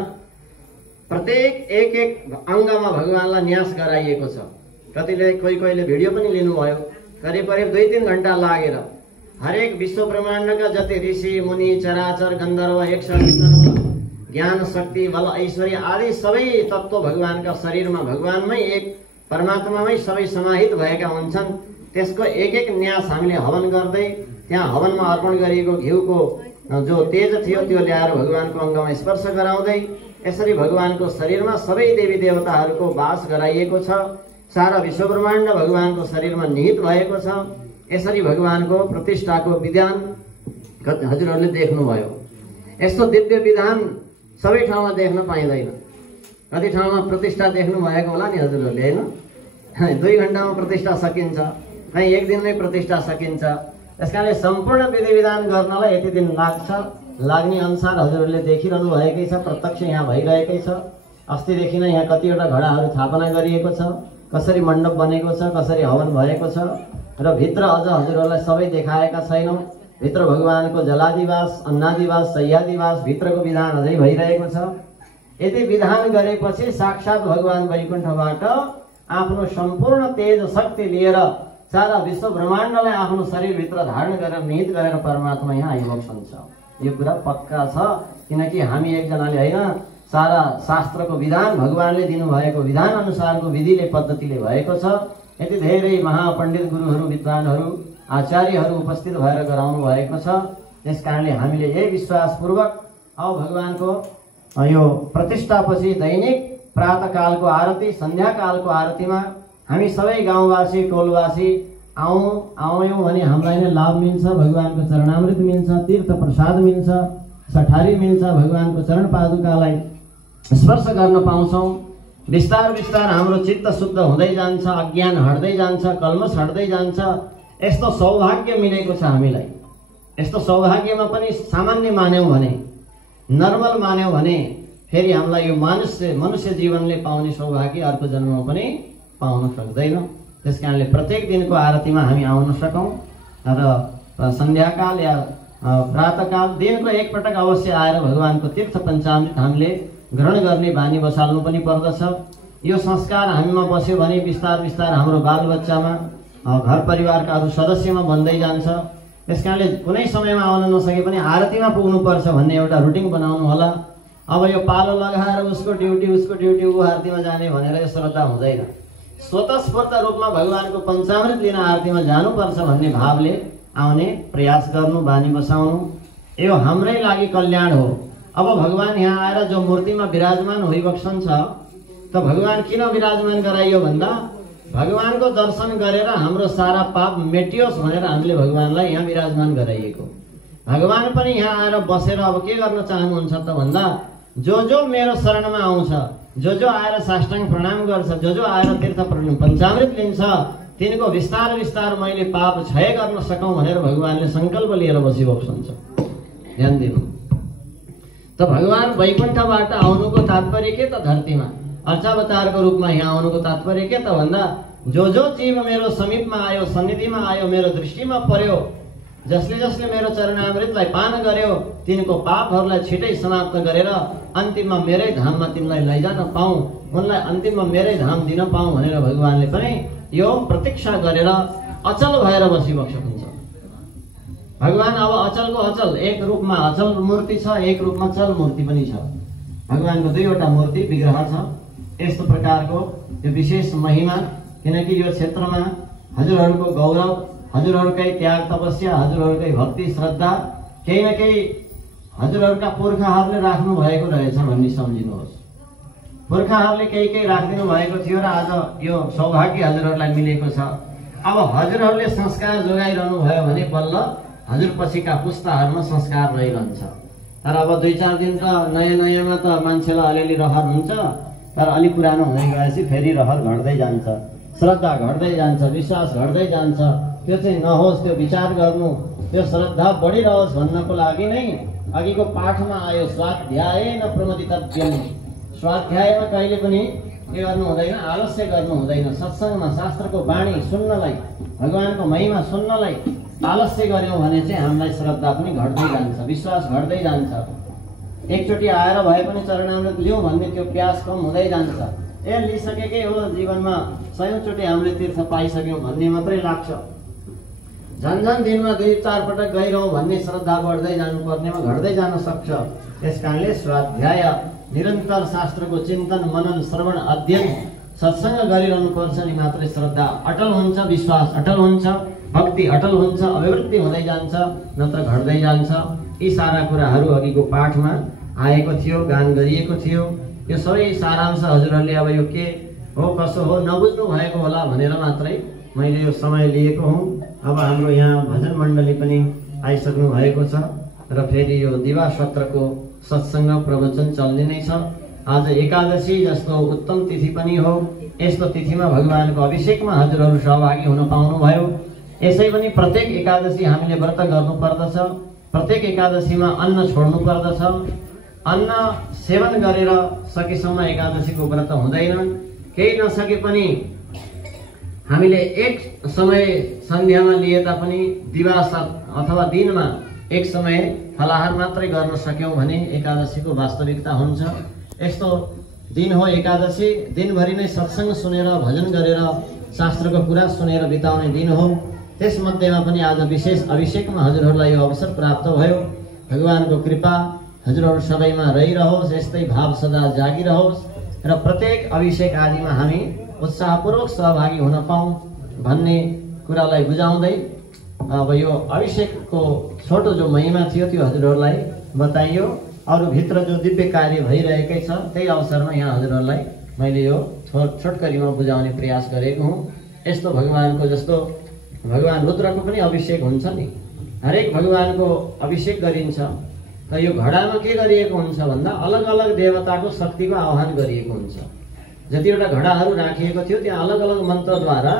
प्रत्येक एक एक अङ्गमा भगवानलाई न्यास गराइएको छ। कतिले कोहीले भिडियो पनि लिनुभयो। करिब 2-3 घण्टा लागेर हरेक विश्व ब्रह्माण्डका जति ऋषि मुनि चराचर गन्धर्व यक्ष ज्ञान शक्ति बल ऐश्वर्य आदि सबै तत्त्व भगवानका शरीरमा भगवानमै एक परमात्मामै सबै समाहित भएका हुन्छन्। त्यसको एक एक न्यास हामीले हवन गर्दै त्यहाँ हवनमा अर्पण गरिएको घिउको जो तेज थियो त्यो ल्याएर भगवानको अङ्गमा स्पर्श गराउँदै यसरी भगवानको शरीरमा सबै देवी देवताहरूको वास गराइएको छ। सारा विश्वब्रह्माण्ड भगवानको शरीरमा निहित भएको छ। यसरी भगवानको प्रतिष्ठाको विधान हजुरहरूले देख्नुभयो। यस्तो दिव्य विधान सबै ठाउँमा देख्न पाइँदैन। कति ठाउँमा प्रतिष्ठा देख्नु भएको होला नि हजुरहरूले, होइन? 2 घण्टामा प्रतिष्ठा सकिन्छ, कहीँ 1 दिनमै प्रतिष्ठा सकिन्छ। त्यसकारणले सम्पूर्ण विधि विधान गर्नलाई यति दिन लाग्ने अनुसार हजुरहरूले देखिरहनु भएकै छ, प्रत्यक्ष यहाँ भइरहेकै छ। अस्तिदेखि नै यहाँ कतिवटा घडाहरू स्थापना गरिएको छ, कसरी मण्डप बनेको छ, कसरी हवन भएको छ र भित्र अझ हजुरहरूलाई सबै देखाएका छैनौँ। भित्र भगवानको जलादिवास, अन्नादिवास, शय्यादिवास भित्रको विधान अझै भइरहेको छ। यदि विधान गरेपछि साक्षात् भगवान वैकुण्ठबाट आफ्नो सम्पूर्ण तेज शक्ति लिएर सारा विश्व ब्रह्माण्डलाई आफ्नो शरीरभित्र धारण गरेर निहित गरेर परमात्मा यहाँ आइबस्नुहुन्छ। यो कुरा पक्का छ, किनकि हामी एकजनाले होइन, सारा शास्त्रको विधान भगवानले दिनुभएको विधान अनुसारको विधिले पद्धतिले भएको छ। यति धेरै महापण्डित गुरुहरू, विद्वानहरू, आचार्यहरू उपस्थित भएर गराउनु भएको छ। त्यस कारणले हामीले यही विश्वासपूर्वक अब भगवानको यो प्रतिष्ठापछि दैनिक प्रातःकालको आरती, सन्ध्याकालको आरतीमा हामी सबै गाउँवासी, टोलवासी आयौँ भने हामीलाई नै लाभ मिल्छ। भगवानको चरणामृत मिल्छ, तीर्थ प्रसाद मिल्छ, सठारी मिल्छ, भगवानको चरण पादुकालाई स्पर्श गर्न पाउँछौँ। बिस्तार बिस्तार हाम्रो चित्त शुद्ध हुँदै जान्छ, अज्ञान हट्दै जान्छ, कल्मस हट्दै जान्छ। यस्तो सौभाग्य मिलेको छ हामीलाई। यस्तो सौभाग्यमा पनि सामान्य मान्यौँ भने, नर्मल मान्यौँ भने फेरि हामीलाई यो मनुष्य जीवनले पाउने सौभाग्य अर्को जन्ममा पनि पाउन सक्दैन। त्यस कारणले प्रत्येक दिनको आरतीमा हामी आउन सकौँ र सन्ध्याकाल या प्रातःकाल दिनको एकपटक अवश्य आएर भगवानको तीर्थ पञ्चामृत हामीले ग्रहण गर्ने बानी बसाल्नु पनि पर्दछ। यो संस्कार हामीमा बस्यो भने बिस्तार बिस्तार हाम्रो बालबच्चामा, घर परिवारका अरू सदस्यमा बन्दै जान्छ। त्यस कारणले कुनै समयमा आउन नसके पनि आरतीमा पुग्नुपर्छ भन्ने एउटा रुटिन बनाउनु होला। अब यो पालो लगाएर उसको ड्युटी ऊ आरतीमा जाने भनेर यो श्रद्धा हुँदैन। स्वतस्फूर्त रूपमा भगवानको पञ्चामृत लिन आरतीमा जानुपर्छ भन्ने भावले आउने प्रयास गर्नु, बानी बसाउनु, यो हाम्रै लागि कल्याण हो। अब भगवान यहाँ आएर जो मूर्तिमा विराजमान भइबस्छन् छ, त भगवान किन विराजमान गराइयो भन्दा भगवानको दर्शन गरेर हाम्रो सारा पाप मेटियोस् भनेर हामीले भगवानलाई यहाँ विराजमान गराइएको। भगवान पनि यहाँ आएर बसेर अब के गर्न चाहनुहुन्छ त भन्दा जो मेरो शरणमा आउँछ, जो आएर साष्टाङ्ग प्रणाम गर्छ, जो आएर तीर्थ पञ्चामृत लिन्छ, तिनको विस्तार विस्तार मैले पाप क्षय गर्न सकौँ भनेर भगवानले सङ्कल्प लिएर बसिबस्नुहुन्छ। ध्यान दिनु। त भगवान वैकुण्ठबाट आउनुको तात्पर्य के त धरतीमा अर्चावतारको रूपमा यहाँ आउनुको तात्पर्य के त भन्दा जो जीव मेरो समीपमा आयो, सन्निधिमा आयो, मेरो दृष्टिमा पर्यो, जसले मेरो चरणामृतलाई पान गर्यो, तिनको पापहरूलाई छिटै समाप्त गरेर अन्तिममा मेरै धाममा तिमीलाई लैजान पाऊँ, उनलाई अन्तिममा मेरै धाम दिन पाऊँ भनेर भगवानले पनि यो प्रतीक्षा गरेर अचल भएर बसिबस्नुहुन्छ। भगवान अब अचलको अचल, एक रूपमा अचल मूर्ति छ, एक रूपमा चल मूर्ति पनि छ। भगवानको 2वटा मूर्ति विग्रह छ। यस्तो प्रकारको यो विशेष महिमा, किनकि यो क्षेत्रमा हजुरहरूको गौरव, हजुरहरूकै त्याग तपस्या, हजुरहरूकै भक्ति श्रद्धा केही न केही हजुरहरूका पुर्खाहरूले राख्नु भएको रहेछ भन्ने सम्झिनुहोस्। पुर्खाहरूले केही राखिदिनु भएको थियो र आज यो सौभाग्य हजुरहरूलाई मिलेको छ। अब हजुरहरूले संस्कार जोगाइरहनु भयो भने बल्ल हजुर पछिका पुस्ताहरूमा संस्कार रहिरहन्छ। तर अब 2-4 दिन त नयाँमा त मान्छेलाई अलिअलि रहर हुन्छ, तर अलि पुरानो हुँदै गएपछि फेरि रहर घट्दै जान्छ, श्रद्धा घट्दै जान्छ, विश्वास घट्दै जान्छ। त्यो चाहिँ नहोस्, त्यो विचार गर्नु, त्यो श्रद्धा बढिरहोस् भन्नको लागि नै अघिको पाठमा आयो स्वाध्यायेन प्रमोदितव्यम्। स्वाध्यायमा कहिले पनि के गर्नु हुँदैन, आलस्य गर्नु हुँदैन। सत्सङ्गमा शास्त्रको वाणी सुन्नलाई, भगवानको महिमा सुन्नलाई आलस्य गर्यौँ भने चाहिँ हामीलाई श्रद्धा पनि घट्दै जान्छ, विश्वास घट्दै जान्छ। एकचोटि आएर भए पनि चरणामृत लिउँ भन्ने त्यो प्यास कम हुँदै जान्छ। लिइसकेकै हो, जीवनमा 100चोटि हामीले तीर्थ पाइसक्यौँ भन्ने मात्रै लाग्छ। झन्झन दिनमा 2-4 पटक गइरहँ भन्ने श्रद्धा बढ्दै जानुपर्नेमा घट्दै जान सक्छ। त्यस कारणले स्वाध्याय, निरन्तर शास्त्रको चिन्तन, मनन, श्रवण, अध्ययन, सत्संग गरिरहनु पर्छ नि मात्रै श्रद्धा अटल हुन्छ, विश्वास अटल हुन्छ, भक्ति अटल हुन्छ, अभिवृद्धि हुँदै जान्छ, नत्र घट्दै जान्छ। यी सारा कुराहरू अघिको पाठमा आएको थियो, गान गरिएको थियो। यो सबै सारांश हजुरहरूले अब यो के हो कसो हो नबुझ्नु भएको होला भनेर मात्रै मैले यो समय लिएको हुँ। अब हाम्रो यहाँ भजन मण्डली पनि आइसक्नु भएको छ र फेरि यो दिवा सत्रको सत्संग प्रवचन चल्ने नै छ। आज एकादशी जस्तो उत्तम तिथि पनि हो। यस्तो तिथिमा भगवानको अभिषेकमा हजुरहरू सहभागी हुन पाउनुभयो। यसै पनि प्रत्येक एकादशी हामीले व्रत गर्नु पर्दछ। प्रत्येक एकादशीमा अन्न छोड्नु पर्दछ। अन्न सेवन गरेर सकेसम्म एकादशीको व्रत हुँदैन। केही नसके पनि हामीले एक समय सन्ध्यामा लिए तापनि दिवस अथवा दिनमा एक समय फलाहार मात्रै गर्न सक्यौं भने एकादशीको वास्तविकता हुन्छ। यस्तो दिन हो एकादशी। दिनभरि नै सत्संग सुनेर भजन गरेर शास्त्रको कुरा सुनेर बिताउने दिन हो। त्यसमध्येमा पनि आज विशेष अभिषेकमा हजुरहरूलाई यो अवसर प्राप्त भयो। भगवानको कृपा हजुरहरू सबैमा रहिरहोस्, यस्तै भाव सदा जागिरहोस् र प्रत्येक अभिषेक आदिमा हामी उत्साहपूर्वक सहभागी हुन पाऊँ भन्ने कुरालाई बुझाउँदै अब यो अभिषेकको छोटो जो महिमा थियो त्यो हजुरहरूलाई बताइयो। अरू भित्र जो दिव्य कार्य भइरहेकै छ त्यही अवसरमा यहाँ हजुरहरूलाई मैले यो छोटकरीमा बुझाउने प्रयास गरेको हुँ। यस्तो भगवानको जस्तो भगवान रुद्रको पनि अभिषेक हुन्छ नि, हरेक भगवानको अभिषेक गरिन्छ। र यो घडामा के गरिएको हुन्छ भन्दा अलग अलग देवताको शक्तिको आह्वान गरिएको हुन्छ। जतिवटा घडाहरू राखिएको थियो त्यहाँ अलग अलग मन्त्रद्वारा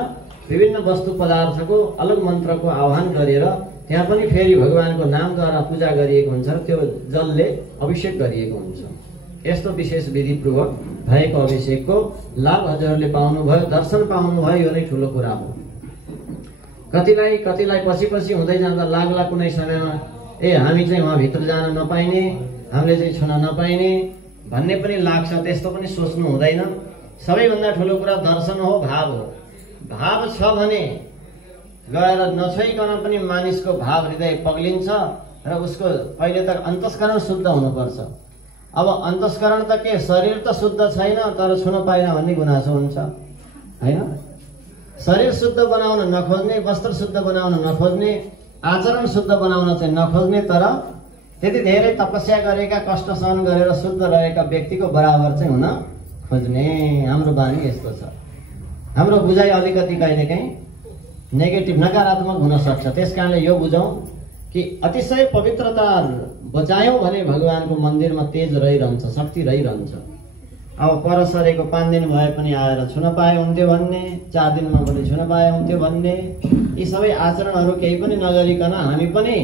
विभिन्न वस्तु पदार्थको अलग मन्त्रको आह्वान गरेर त्यहाँ पनि फेरि भगवानको नामद्वारा पूजा गरिएको हुन्छ र त्यो जलले अभिषेक गरिएको हुन्छ। यस्तो विशेष विधिपूर्वक भएको अभिषेकको लाभ हजुरहरूले पाउनुभयो, दर्शन पाउनुभयो, यो नै ठुलो कुरा हो। कतिलाई पछि हुँदै जाँदा लाग्ला कुनै समयमा हामी चाहिँ वहाँभित्र जान नपाइने, हामीले चाहिँ छुन नपाइने भन्ने पनि लाग्छ। त्यस्तो पनि सोच्नु हुँदैन। सबैभन्दा ठुलो कुरा दर्शन हो, भाव हो। भाव छ भने गएर नछोइकन पनि मानिसको भाव हृदय पग्लिन्छ र उसको पहिले त अन्तस्करण शुद्ध हुनुपर्छ। अब अन्तस्करण त के, शरीर त शुद्ध छैन तर छुन पाइन भन्ने गुनासो हुन्छ हैन। शरीर शुद्ध बनाउन नखोज्ने, वस्त्र शुद्ध बनाउन नखोज्ने, आचरण शुद्ध बनाउन चाहिँ नखोज्ने, तर त्यति धेरै तपस्या गरेका, कष्ट सहन गरेर शुद्ध रहेका व्यक्तिको बराबर चाहिँ हुन खोज्ने हाम्रो बानी यस्तो छ। हाम्रो बुझाइ अलिकति कहिलेकाहीँ नेगेटिभ नकारात्मक हुन सक्छ। त्यसकारणले यो बुझौँ कि अतिशय पवित्रता बचायौँ भने भगवानको मन्दिरमा तेज रहिरहन्छ, शक्ति रहिरहन्छ। अब पर सरेको 5 दिन भए पनि आएर छुन पाए हुन्थ्यो भन्ने, 4 दिनमा पनि छुन पाए हुन्थ्यो भन्ने, यी सबै आचरणहरू केही पनि नगरिकन हामी पनि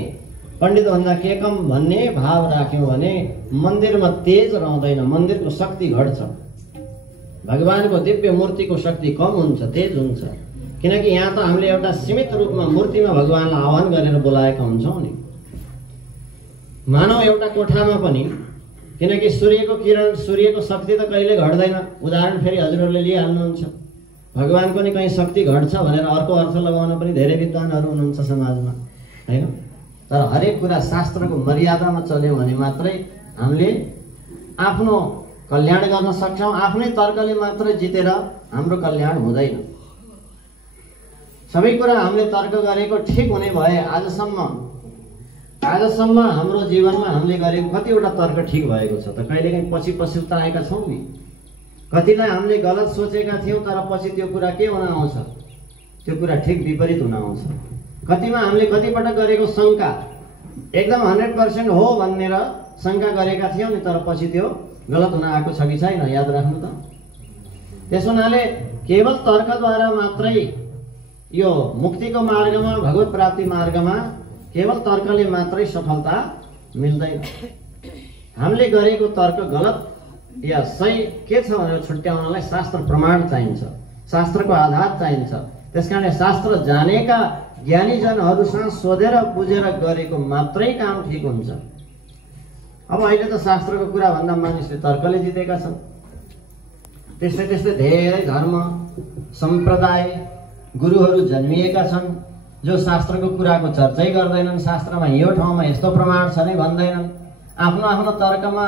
पण्डितभन्दा के कम भन्ने भाव राख्यौँ भने मन्दिरमा तेज रहँदैन, मन्दिरको शक्ति घट्छ। भगवानको दिव्य मूर्तिको शक्ति कम हुन्छ, तेज हुन्छ। किनकि यहाँ त हामीले एउटा सीमित रूपमा मूर्तिमा भगवानलाई आह्वान गरेर बोलाएका हुन्छौँ नि। मानव एउटा कोठामा पनि, किनकि सूर्यको किरण, सूर्यको शक्ति त कहिले घट्दैन। उदाहरण फेरि हजुरहरूले लिइहाल्नुहुन्छ। भगवानको नि कहीँ शक्ति घट्छ भनेर अर्को अर्थ लगाउन पनि धेरै विद्वानहरू हुनुहुन्छ समाजमा हैन। तर हरेक कुरा शास्त्रको मर्यादामा चल्यौँ भने मात्रै हामीले आफ्नो कल्याण गर्न सक्छौँ। आफ्नै तर्कले मात्रै जितेर हाम्रो कल्याण हुँदैन। सबै कुरा हामीले तर्क गरेको ठिक हुने भए आजसम्म हाम्रो जीवनमा हामीले गरेको कतिवटा तर्क ठिक भएको छ त? कहिलेकाहीँ पछि पछुताएका छौँ नि। कतिलाई हामीले गलत सोचेका थियौँ तर पछि त्यो कुरा के हुन आउँछ, त्यो कुरा ठिक विपरीत हुन आउँछ। कतिमा हामीले कतिपटक गरेको शङ्का एकदम 100% हो भनेर शङ्का गरेका थियौँ नि, तर पछि त्यो गलत हुन आएको छ कि छैन, याद राख्नु त। त्यस हुनाले केवल तर्कद्वारा मात्रै यो मुक्तिको मार्गमा, भगवत प्राप्ति मार्गमा केवल तर्कले मात्रै सफलता मिल्दैन। हामीले गरेको तर्क गलत या सही के छ भनेर छुट्याउनलाई शास्त्र प्रमाण चाहिन्छ, शास्त्रको आधार चाहिन्छ। त्यसकारणले शास्त्र जानेका ज्ञानीजनहरूसँग सोधेर बुझेर गरेको मात्रै काम ठिक हुन्छ। अब अहिले त शास्त्रको कुरा भन्दा मानिसले तर्कले जितेका छन्। त्यस्तै धेरै धर्म सम्प्रदाय गुरुहरू जन्मिएका छन् जो शास्त्रको कुराको चर्चै गर्दैनन्। शास्त्रमा यो ठाउँमा यस्तो प्रमाण छ नै भन्दैनन्। आफ्नो आफ्नो तर्कमा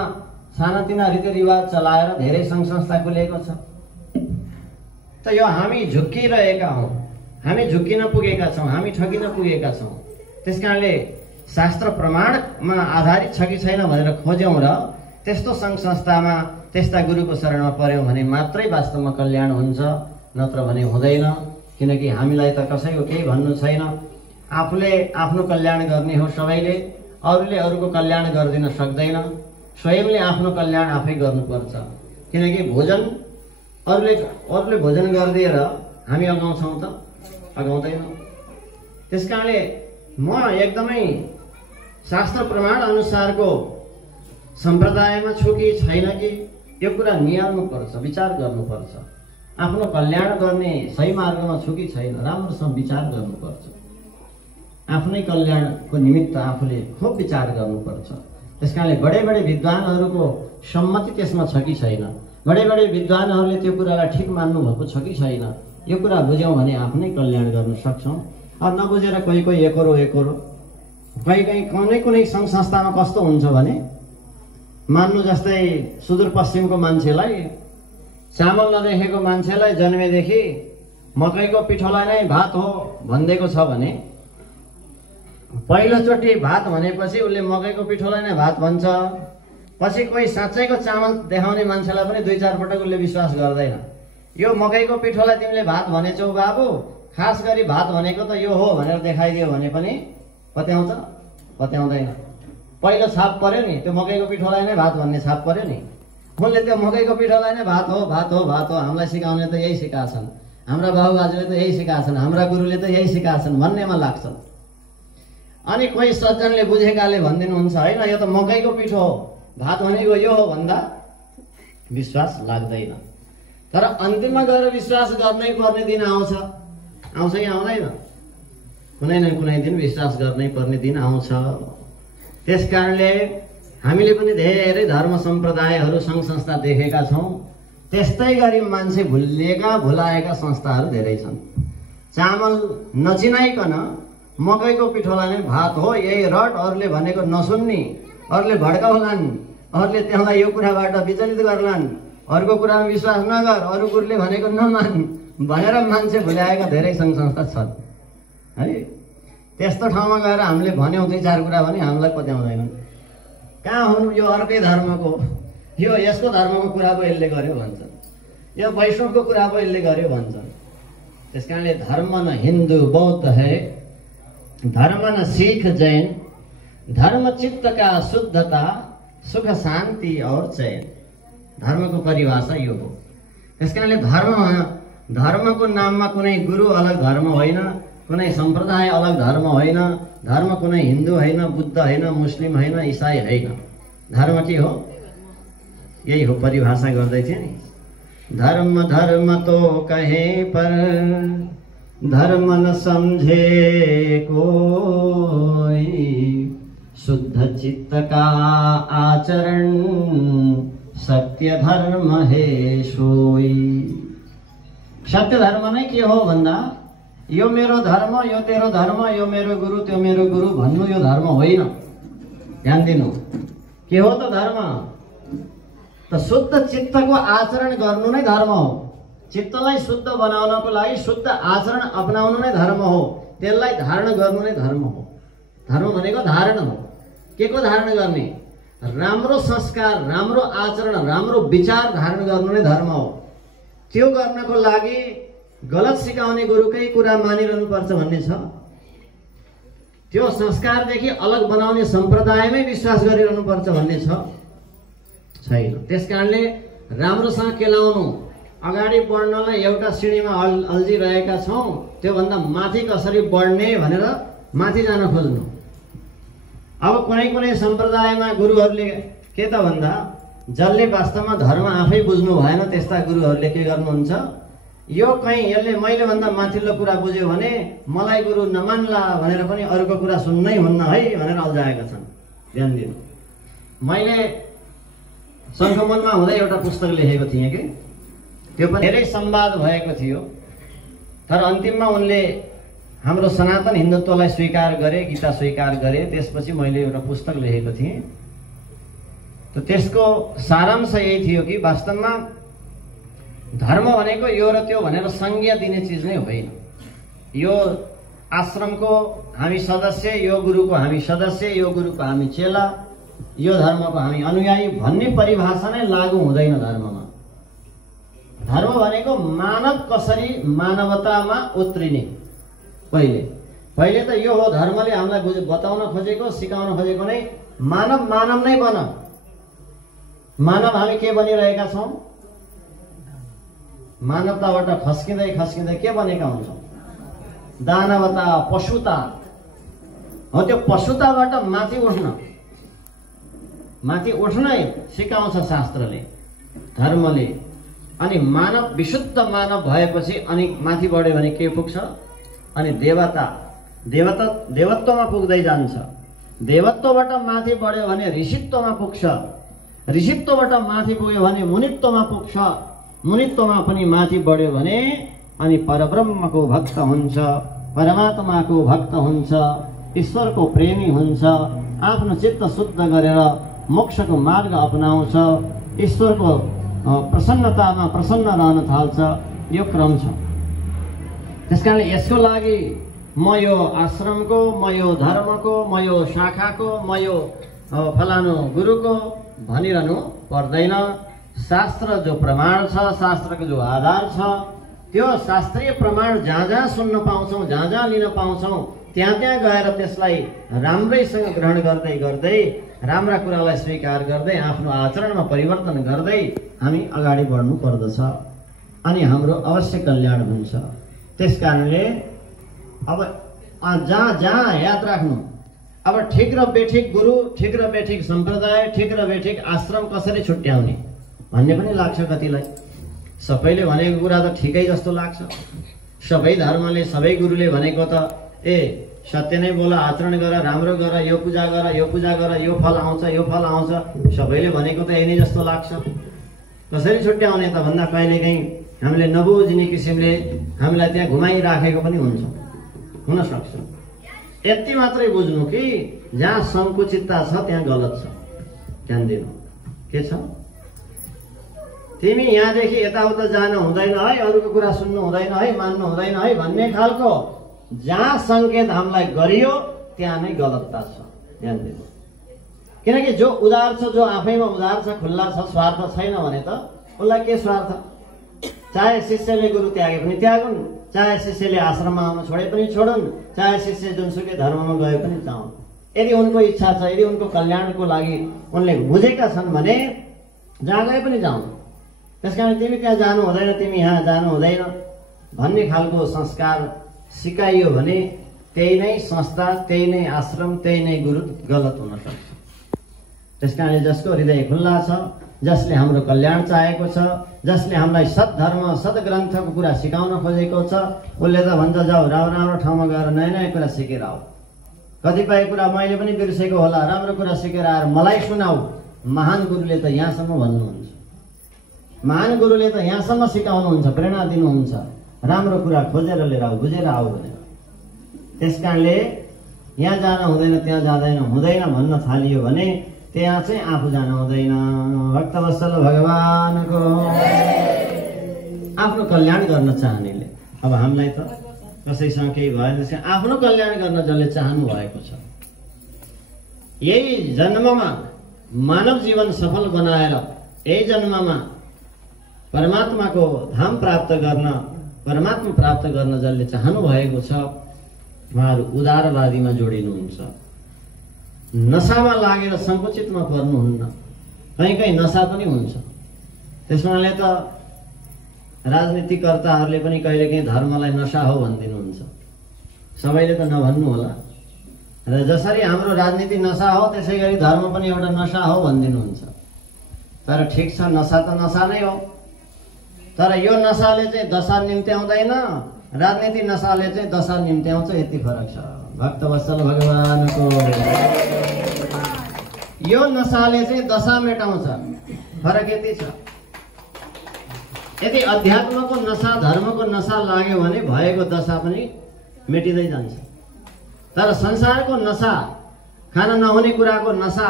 सानातिना रीतिरिवाज चलाएर धेरै सङ्घ संस्था खुलेको छ। त यो हामी झुक्किरहेका हौँ, हामी झुक्किन पुगेका छौँ, हामी ठगिन पुगेका छौँ। त्यसकारणले शास्त्र प्रमाणमा आधारित छ कि छैन भनेर खोज्यौँ र त्यस्तो सङ्घ संस्थामा त्यस्ता गुरुको शरणमा पर्यौँ भने मात्रै वास्तवमा कल्याण हुन्छ, नत्र भने हुँदैन। किनकि हामीलाई त कसैको केही भन्नु छैन, आफूले आफ्नो कल्याण गर्ने हो सबैले, अरूले अरूको कल्याण गरिदिन सक्दैन। स्वयंले आफ्नो कल्याण आफै गर्नुपर्छ। किनकि भोजन अरूले भोजन गरिदिएर हामी अगाउँछौँ त? अगाउँदैनौँ। त्यसकारणले म एकदमै शास्त्र प्रमाण अनुसारको सम्प्रदायमा छु कि छैन कि यो कुरा निहाल्नुपर्छ, विचार गर्नुपर्छ। आफ्नो कल्याण गर्ने सही मार्गमा छु कि छैन राम्रोसँग विचार गर्नुपर्छ। आफ्नै कल्याणको निमित्त आफूले खुब विचार गर्नुपर्छ। त्यसकारणले बडे बडे विद्वानहरूको सम्मति त्यसमा छ कि छैन, बडे बडे विद्वानहरूले त्यो कुरालाई ठिक मान्नु भएको छ कि छैन, यो कुरा बुझ्यौँ भने आफ्नै कल्याण गर्न सक्छौँ। अब नबुझेर कोही कोही एकोरो कहीँ कुनै सङ्घ संस्थामा कस्तो हुन्छ भने मान्नु जस्तै सुदूरपश्चिमको मान्छेलाई, चामल नदेखेको मान्छेलाई जन्मेदेखि मकैको पिठोलाई नै भात हो भनिदिएको छ भने पहिलोचोटि भात भनेपछि उसले मकैको पिठोलाई नै भात भन्छ। पछि कोही साँच्चैको चामल देखाउने मान्छेलाई पनि 2-4 पटक उसले विश्वास गर्दैन। यो मकैको पिठोलाई तिमीले भात भनेछौ बाबु, खास गरी भात भनेको त यो हो भनेर देखाइदियो भने पनि पत्याउँछ? पत्याउँदैन। पहिलो छाप पर्यो नि, त्यो मकैको पिठोलाई नै भात भन्ने छाप पर्यो नि। उनले त्यो मकैको पिठोलाई नै भात हो भात हो भात हो, हामीलाई सिकाउने त यही सिकाएको छन्, हाम्रा बाबुबाजुले त यही सिकाएको छन्, हाम्रा गुरुले त यही सिकाएको छन् भन्नेमा लाग्छ। अनि कोही सज्जनले बुझेकाले भनिदिनुहुन्छ होइन यो त मकैको पिठो हो, भात भनेको यो हो भन्दा विश्वास लाग्दैन। तर अन्तिममा गएर विश्वास गर्नै पर्ने दिन आउँछ कि आउँदैन? कुनै न कुनै दिन विश्वास गर्नै पर्ने दिन आउँछ। त्यसकारणले हामीले पनि धेरै धर्म सम्प्रदायहरू सङ्घ संस्था देखेका छौँ। त्यस्तै गरी मान्छे भुलाएका संस्थाहरू धेरै छन्। चामल नचिनाइकन मकैको पिठोलाई नै भात हो यही रट, अरूले भनेको नसुन्ने, अरूले भड्काउलान्, अरूले त्यसलाई यो कुराबाट विचलित गर्लान्, अरूको कुरामा विश्वास नगर, अरू गुरुले भनेको नमान भनेर मान्छे भुल्याएका धेरै सङ्घ संस्था छन् है। त्यस्तो ठाउँमा गएर हामीले भन्यौँ 2-4 कुरा भने हामीलाई पत्याउँदैनन्। कहाँ हुनु यो अर्कै धर्मको, यो यसको धर्मको कुरा पो यसले गर्यो भन्छन्, यो वैष्णवको कुरा पो यसले गर्यो भन्छन्। त्यसकारणले धर्म न हिन्दू बौद्ध है, धर्म न सिख जैन, धर्म चित्त का शुद्धता सुख शान्ति और चैन। धर्मको परिभाषा यो हो। त्यसकारणले धर्मको नाममा कुनै गुरु अलग धर्म होइन, कुनै सम्प्रदाय अलग धर्म होइन, धर्म कुनै हिन्दू होइन, बुद्ध होइन, मुस्लिम होइन, इसाई होइन। धर्म के हो? यही हो, परिभाषा गर्दै थिए नि। धर्म धर्म तो कहे पर धर्म न समझे कोई, शुद्ध चित्त का आचरण सत्य धर्म है सोई। सत्य धर्म नै के हो भन्दा यो मेरो धर्म, यो तेरो धर्म, यो मेरो गुरु, त्यो मेरो गुरु भन्नु यो धर्म होइन। ध्यान दिनु, के हो त धर्म? त शुद्ध चित्तको आचरण गर्नु नै धर्म हो। चित्तलाई शुद्ध बनाउनको लागि शुद्ध आचरण अपनाउनु नै धर्म हो। त्यसलाई धारण गर्नु नै धर्म हो। धर्म भनेको धारण हो। के को धारण गर्ने? राम्रो संस्कार, राम्रो आचरण, राम्रो विचार धारण गर्नु नै धर्म हो। त्यो गर्नको लागि गलत सिकाउने गुरुकै कुरा मानिरहनुपर्छ भन्ने छ? त्यो संस्कारदेखि अलग बनाउने सम्प्रदायमै विश्वास गरिरहनुपर्छ भन्ने छ? छैन। त्यसकारणले राम्रोसँग केलाउनु, अगाडि बढ्नलाई एउटा सिँढीमा अल्झिरहेका छौँ, त्योभन्दा माथि कसरी बढ्ने भनेर माथि जान खोज्नु। अब कुनै सम्प्रदायमा गुरुहरूले के त भन्दा जसले वास्तवमा धर्म आफै बुझ्नु भएन त्यस्ता गुरुहरूले के गर्नुहुन्छ, यो कहीँ यसले मैले भन्दा माथिल्लो कुरा बुझ्यो भने मलाई गुरु नमान्ला भनेर पनि अरूको कुरा सुन्नै हुन्न है भनेर अल्झाएका छन्। ध्यान दिनु, मैले सङ्क्रमणमा हुँदै एउटा पुस्तक लेखेको थिएँ कि त्यो पनि धेरै संवाद भएको थियो, तर अन्तिममा उनले हाम्रो सनातन हिन्दुत्वलाई स्वीकार गरे, गीता स्वीकार गरे। त्यसपछि मैले एउटा पुस्तक लेखेको थिएँ। त त्यसको सारांश यही थियो कि वास्तवमा धर्म भनेको यो र त्यो भनेर संज्ञा दिने चिज नै होइन। यो आश्रमको हामी सदस्य, यो गुरुको हामी सदस्य, यो गुरुको हामी चेला, यो धर्मको हामी अनुयायी भन्ने परिभाषा नै लागू हुँदैन धर्ममा। धर्म भनेको मानव कसरी मानवतामा उत्रिने। पहिले त यो हो धर्मले हामीलाई बताउन खोजेको, सिकाउन खोजेको नै मानव मानव नै बन। मानव हामी के बनिरहेका छौँ? मानवताबाट खस्किँदै खस्किँदै के बनेका हुन्छौँ? दानवता, पशुता। हो त्यो पशुताबाट माथि उठ्नै सिकाउँछ शास्त्रले, धर्मले। अनि मानव विशुद्ध मानव भएपछि अनि माथि बढ्यो भने के पुग्छ? अनि देवत्वमा पुग्दै जान्छ। देवत्वबाट माथि बढ्यो भने ऋषित्वमा पुग्छ। ऋषित्वबाट माथि पुग्यो भने मुनित्वमा पुग्छ। मुनित्वमा पनि माथि बढ्यो भने अनि परब्रह्मको भक्त हुन्छ, परमात्माको भक्त हुन्छ, ईश्वरको प्रेमी हुन्छ। आफ्नो चित्त शुद्ध गरेर मोक्षको मार्ग अपनाउँछ, ईश्वरको प्रसन्नतामा प्रसन्न रहन थाल्छ। यो क्रम छ। त्यसकारणले यसको लागि म यो आश्रमको, म यो धर्मको, म यो शाखाको, म यो फलानु गुरुको भनिरहनु पर्दैन। शास्त्र जो प्रमाण छ, शास्त्रको जो आधार छ, त्यो शास्त्रीय प्रमाण जहाँ जहाँ सुन्न पाउँछौँ, जहाँ जहाँ लिन पाउँछौँ, त्यहाँ त्यहाँ गएर त्यसलाई राम्रैसँग ग्रहण गर्दै गर्दै, राम्रा कुरालाई स्वीकार गर्दै, आफ्नो आचरणमा परिवर्तन गर्दै हामी अगाडि बढ्नु पर्दछ। अनि हाम्रो अवश्य कल्याण हुन्छ। त्यसकारणले अब जहाँ जहाँ याद राख्नु, अब ठिक र बेठिक गुरु, ठिक र बेठिक सम्प्रदाय, ठिक र बेठिक आश्रम कसरी छुट्याउने भन्ने पनि लाग्छ कतिलाई। सबैले भनेको कुरा त ठिकै जस्तो लाग्छ। सबै धर्मले, सबै गुरुले भनेको त सत्य नै बोल, आचरण गर, राम्रो गर, यो पूजा गर, यो पूजा गर, यो फल आउँछ, यो फल आउँछ, सबैले भनेको त यही नै जस्तो लाग्छ। कसरी छुट्याउने त भन्दा कहिलेकाहीँ हामीले नबुझ्ने किसिमले हामीलाई त्यहाँ घुमाइराखेको पनि हुन सक्छ। यति मात्रै बुझ्नु कि जहाँ संकुचितता छ त्यहाँ गलत छ, ध्यान दिनु। के छ? तिमी यहाँदेखि यताउता जानु हुँदैन है, अरूको कुरा सुन्नु हुँदैन है, मान्नु हुँदैन है भन्ने खालको जहाँ संकेत हामीलाई गरियो त्यहाँ नै गलतता छ, ध्यान दिनु। किनकि जो उदार छ, जो आफैमा उदार छ, खुल्ला छ, स्वार्थ छैन भने त उसलाई के स्वार्थ? चाहे शिष्यले गुरु त्यागे पनि त्यागुन्, चाहे शिष्यले आश्रममा आउनु छोडे पनि छोडुन्, चाहे शिष्य जुनसुकै धर्ममा गए पनि जाउन्। यदि उनको इच्छा छ, यदि उनको कल्याणको लागि उनले बुझेका छन् भने जहाँ गए पनि जाउन्। त्यसकारण तिमी त्यहाँ जानु हुँदैन, तिमी यहाँ जानु हुँदैन भन्ने खालको संस्कार सिकाइयो भने त्यही नै संस्था, त्यही नै आश्रम, त्यही नै गुरु गलत हुन सक्छ। त्यसकारणले जसको हृदय खुल्ला छ, जसले हाम्रो कल्याण चाहेको छ, जसले हामीलाई सद्धर्म सद्ग्रन्थको कुरा सिकाउन खोजेको छ, उसले त भन्छ जाऊ राम्रो ठाउँमा गएर नयाँ नयाँ कुरा सिकेर आऊ। कतिपय कुरा मैले पनि बिर्सेको होला, राम्रो कुरा सिकेर आएर मलाई सुनाऊ। महान गुरुले त यहाँसम्म भन्नुहुन्छ, महान गुरुले त यहाँसम्म सिकाउनुहुन्छ, प्रेरणा दिनुहुन्छ, राम्रो कुरा खोजेर लिएर आऊ, बुझेर आऊ भनेर। त्यसकारणले यहाँ जान हुँदैन, त्यहाँ जाँदैन हुँदैन भन्न थालियो भने त्यहाँ चाहिँ आफू जान हुँदैन। भक्तवत्सल भगवानको आफ्नो कल्याण गर्न चाहनेले, अब हामीलाई त कसैसँग केही भएन, आफ्नो कल्याण गर्न जसले चाहनु भएको छ, यही जन्ममा मानव जीवन सफल बनाएर यही जन्ममा परमात्माको धाम प्राप्त गर्न, परमात्मा प्राप्त गर्न जसले चाहनु भएको छ, उहाँहरू उदारवादीमा जोडिनुहुन्छ। नशामा लागेर संकुचितमा पर्नुहुन्न। कहीँ कहीँ नशा पनि हुन्छ। त्यसमाले त राजनीतिकर्ताहरूले पनि कहिलेकाहीँ धर्मलाई नशा हो भनिदिनुहुन्छ। सबैले त नभन्नु होला, र जसरी हाम्रो राजनीति नशा हो त्यसै गरी धर्म पनि एउटा नशा हो भनिदिनुहुन्छ। तर ठिक छ, नशा त नशा नै हो, तर यो नशाले चाहिँ दशा निम्त्याउँदैन, राजनीति नशाले चाहिँ दशा निम्त्याउँछ, यति फरक छ। भक्तवत्सल भगवानको यो नशाले चाहिँ दशा मेटाउँछ, फरक यति छ। यदि अध्यात्मको नशा, धर्मको नशा लाग्यो भने भएको दशा पनि मेटिँदै जान्छ। तर संसारको नशा, खान नहुने कुराको नशा,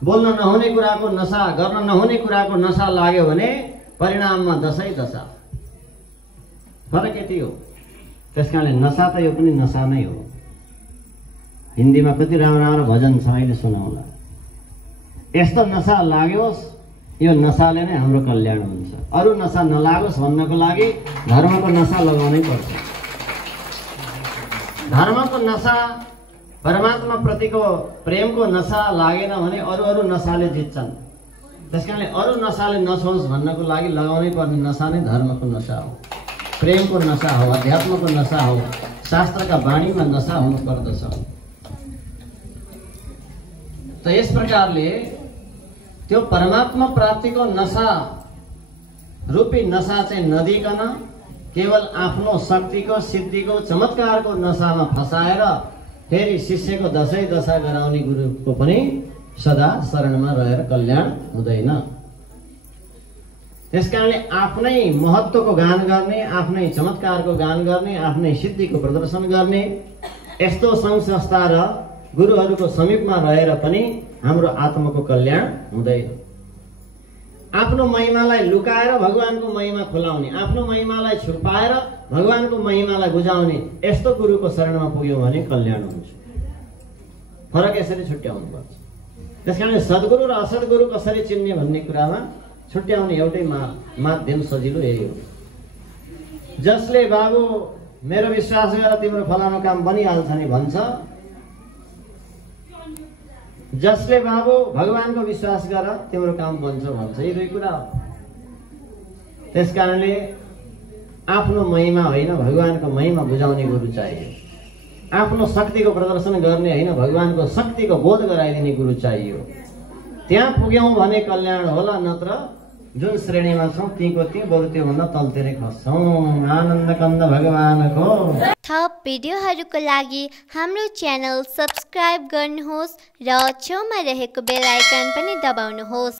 बोल्न नहुने कुराको नशा, गर्न नहुने कुराको नशा लाग्यो भने परिणाममा दशै दशा। फरक यति हो। त्यस कारणले नशा त यो पनि नशा नै हो। हिन्दीमा कति राम्रो राम्रो भजन छ, अहिले सुनाउला। यस्तो नशा लाग्योस्, यो नशाले नै हाम्रो कल्याण हुन्छ। अरू नशा नलागोस् भन्नको लागि धर्मको नशा लगाउनै पर्छ। धर्मको नशा, परमात्मा प्रतिको प्रेमको नशा लागेन भने अरू नशाले जित्छन्। त्यसकारणले अरू नशाले नछोस् भन्नको लागि लगाउनै पर्ने नशा नै धर्मको नशा हो, प्रेमको नशा हो, अध्यात्मको नशा हो, शास्त्रका वाणीमा नशा हुनु पर्दछ। त यस प्रकारले त्यो परमात्मा प्राप्तिको नशा रूपी नशा चाहिँ नदिकन केवल आफ्नो शक्तिको, सिद्धिको, चमत्कारको नशामा फसाएर फेरि शिष्यको दशै दशा गराउने गुरुको पनि सदा शरणमा रहेर कल्याण हुँदैन। त्यसकारणले आफ्नै महत्त्वको गान गर्ने, आफ्नै चमत्कारको गान गर्ने, आफ्नै सिद्धिको प्रदर्शन गर्ने यस्तो सङ्घ संस्था र गुरुहरूको समीपमा रहेर पनि हाम्रो आत्माको कल्याण हुँदैन। आफ्नो महिमालाई लुकाएर भगवानको महिमा खुलाउने, आफ्नो महिमालाई छुपाएर भगवानको महिमालाई बुझाउने यस्तो गुरुको शरणमा पुग्यो भने कल्याण हुन्छ। फरक यसरी छुट्याउनु पर्छ। त्यसकारणले सद्गुरु र असद्गुरु कसरी चिन्ने भन्ने कुरामा छुट्याउने एउटै माध्यम सजिलो यही हो। जसले बाबु मेरो विश्वास गरेर तिम्रो फलानु काम बनिहाल्छ नि भन्छ, जसले बाबु भगवानको विश्वास गर तिम्रो काम बन्छ भन्छ, यी दुई कुरा हो। त्यसकारणले आफ्नो महिमा होइन भगवानको महिमा बुझाउने गुरु चाहियो। आफ्नो शक्तिको प्रदर्शन गर्ने होइन भगवानको शक्तिको बोध गराइदिने गुरु चाहियो। त्यहाँ पुग्यौं भने कल्याण होला, नत्र जुन श्रेणीमा छौं तीको ती बरु त्योभन्दा तलतिरै खस्छौं। आनन्द कन्द भगवानको। थप भिडियोहरूको लागि हाम्रो च्यानल सब्स्क्राइब गर्नुहोस् र छेउमा रहेको बेल आइकन पनि दबाउनुहोस्।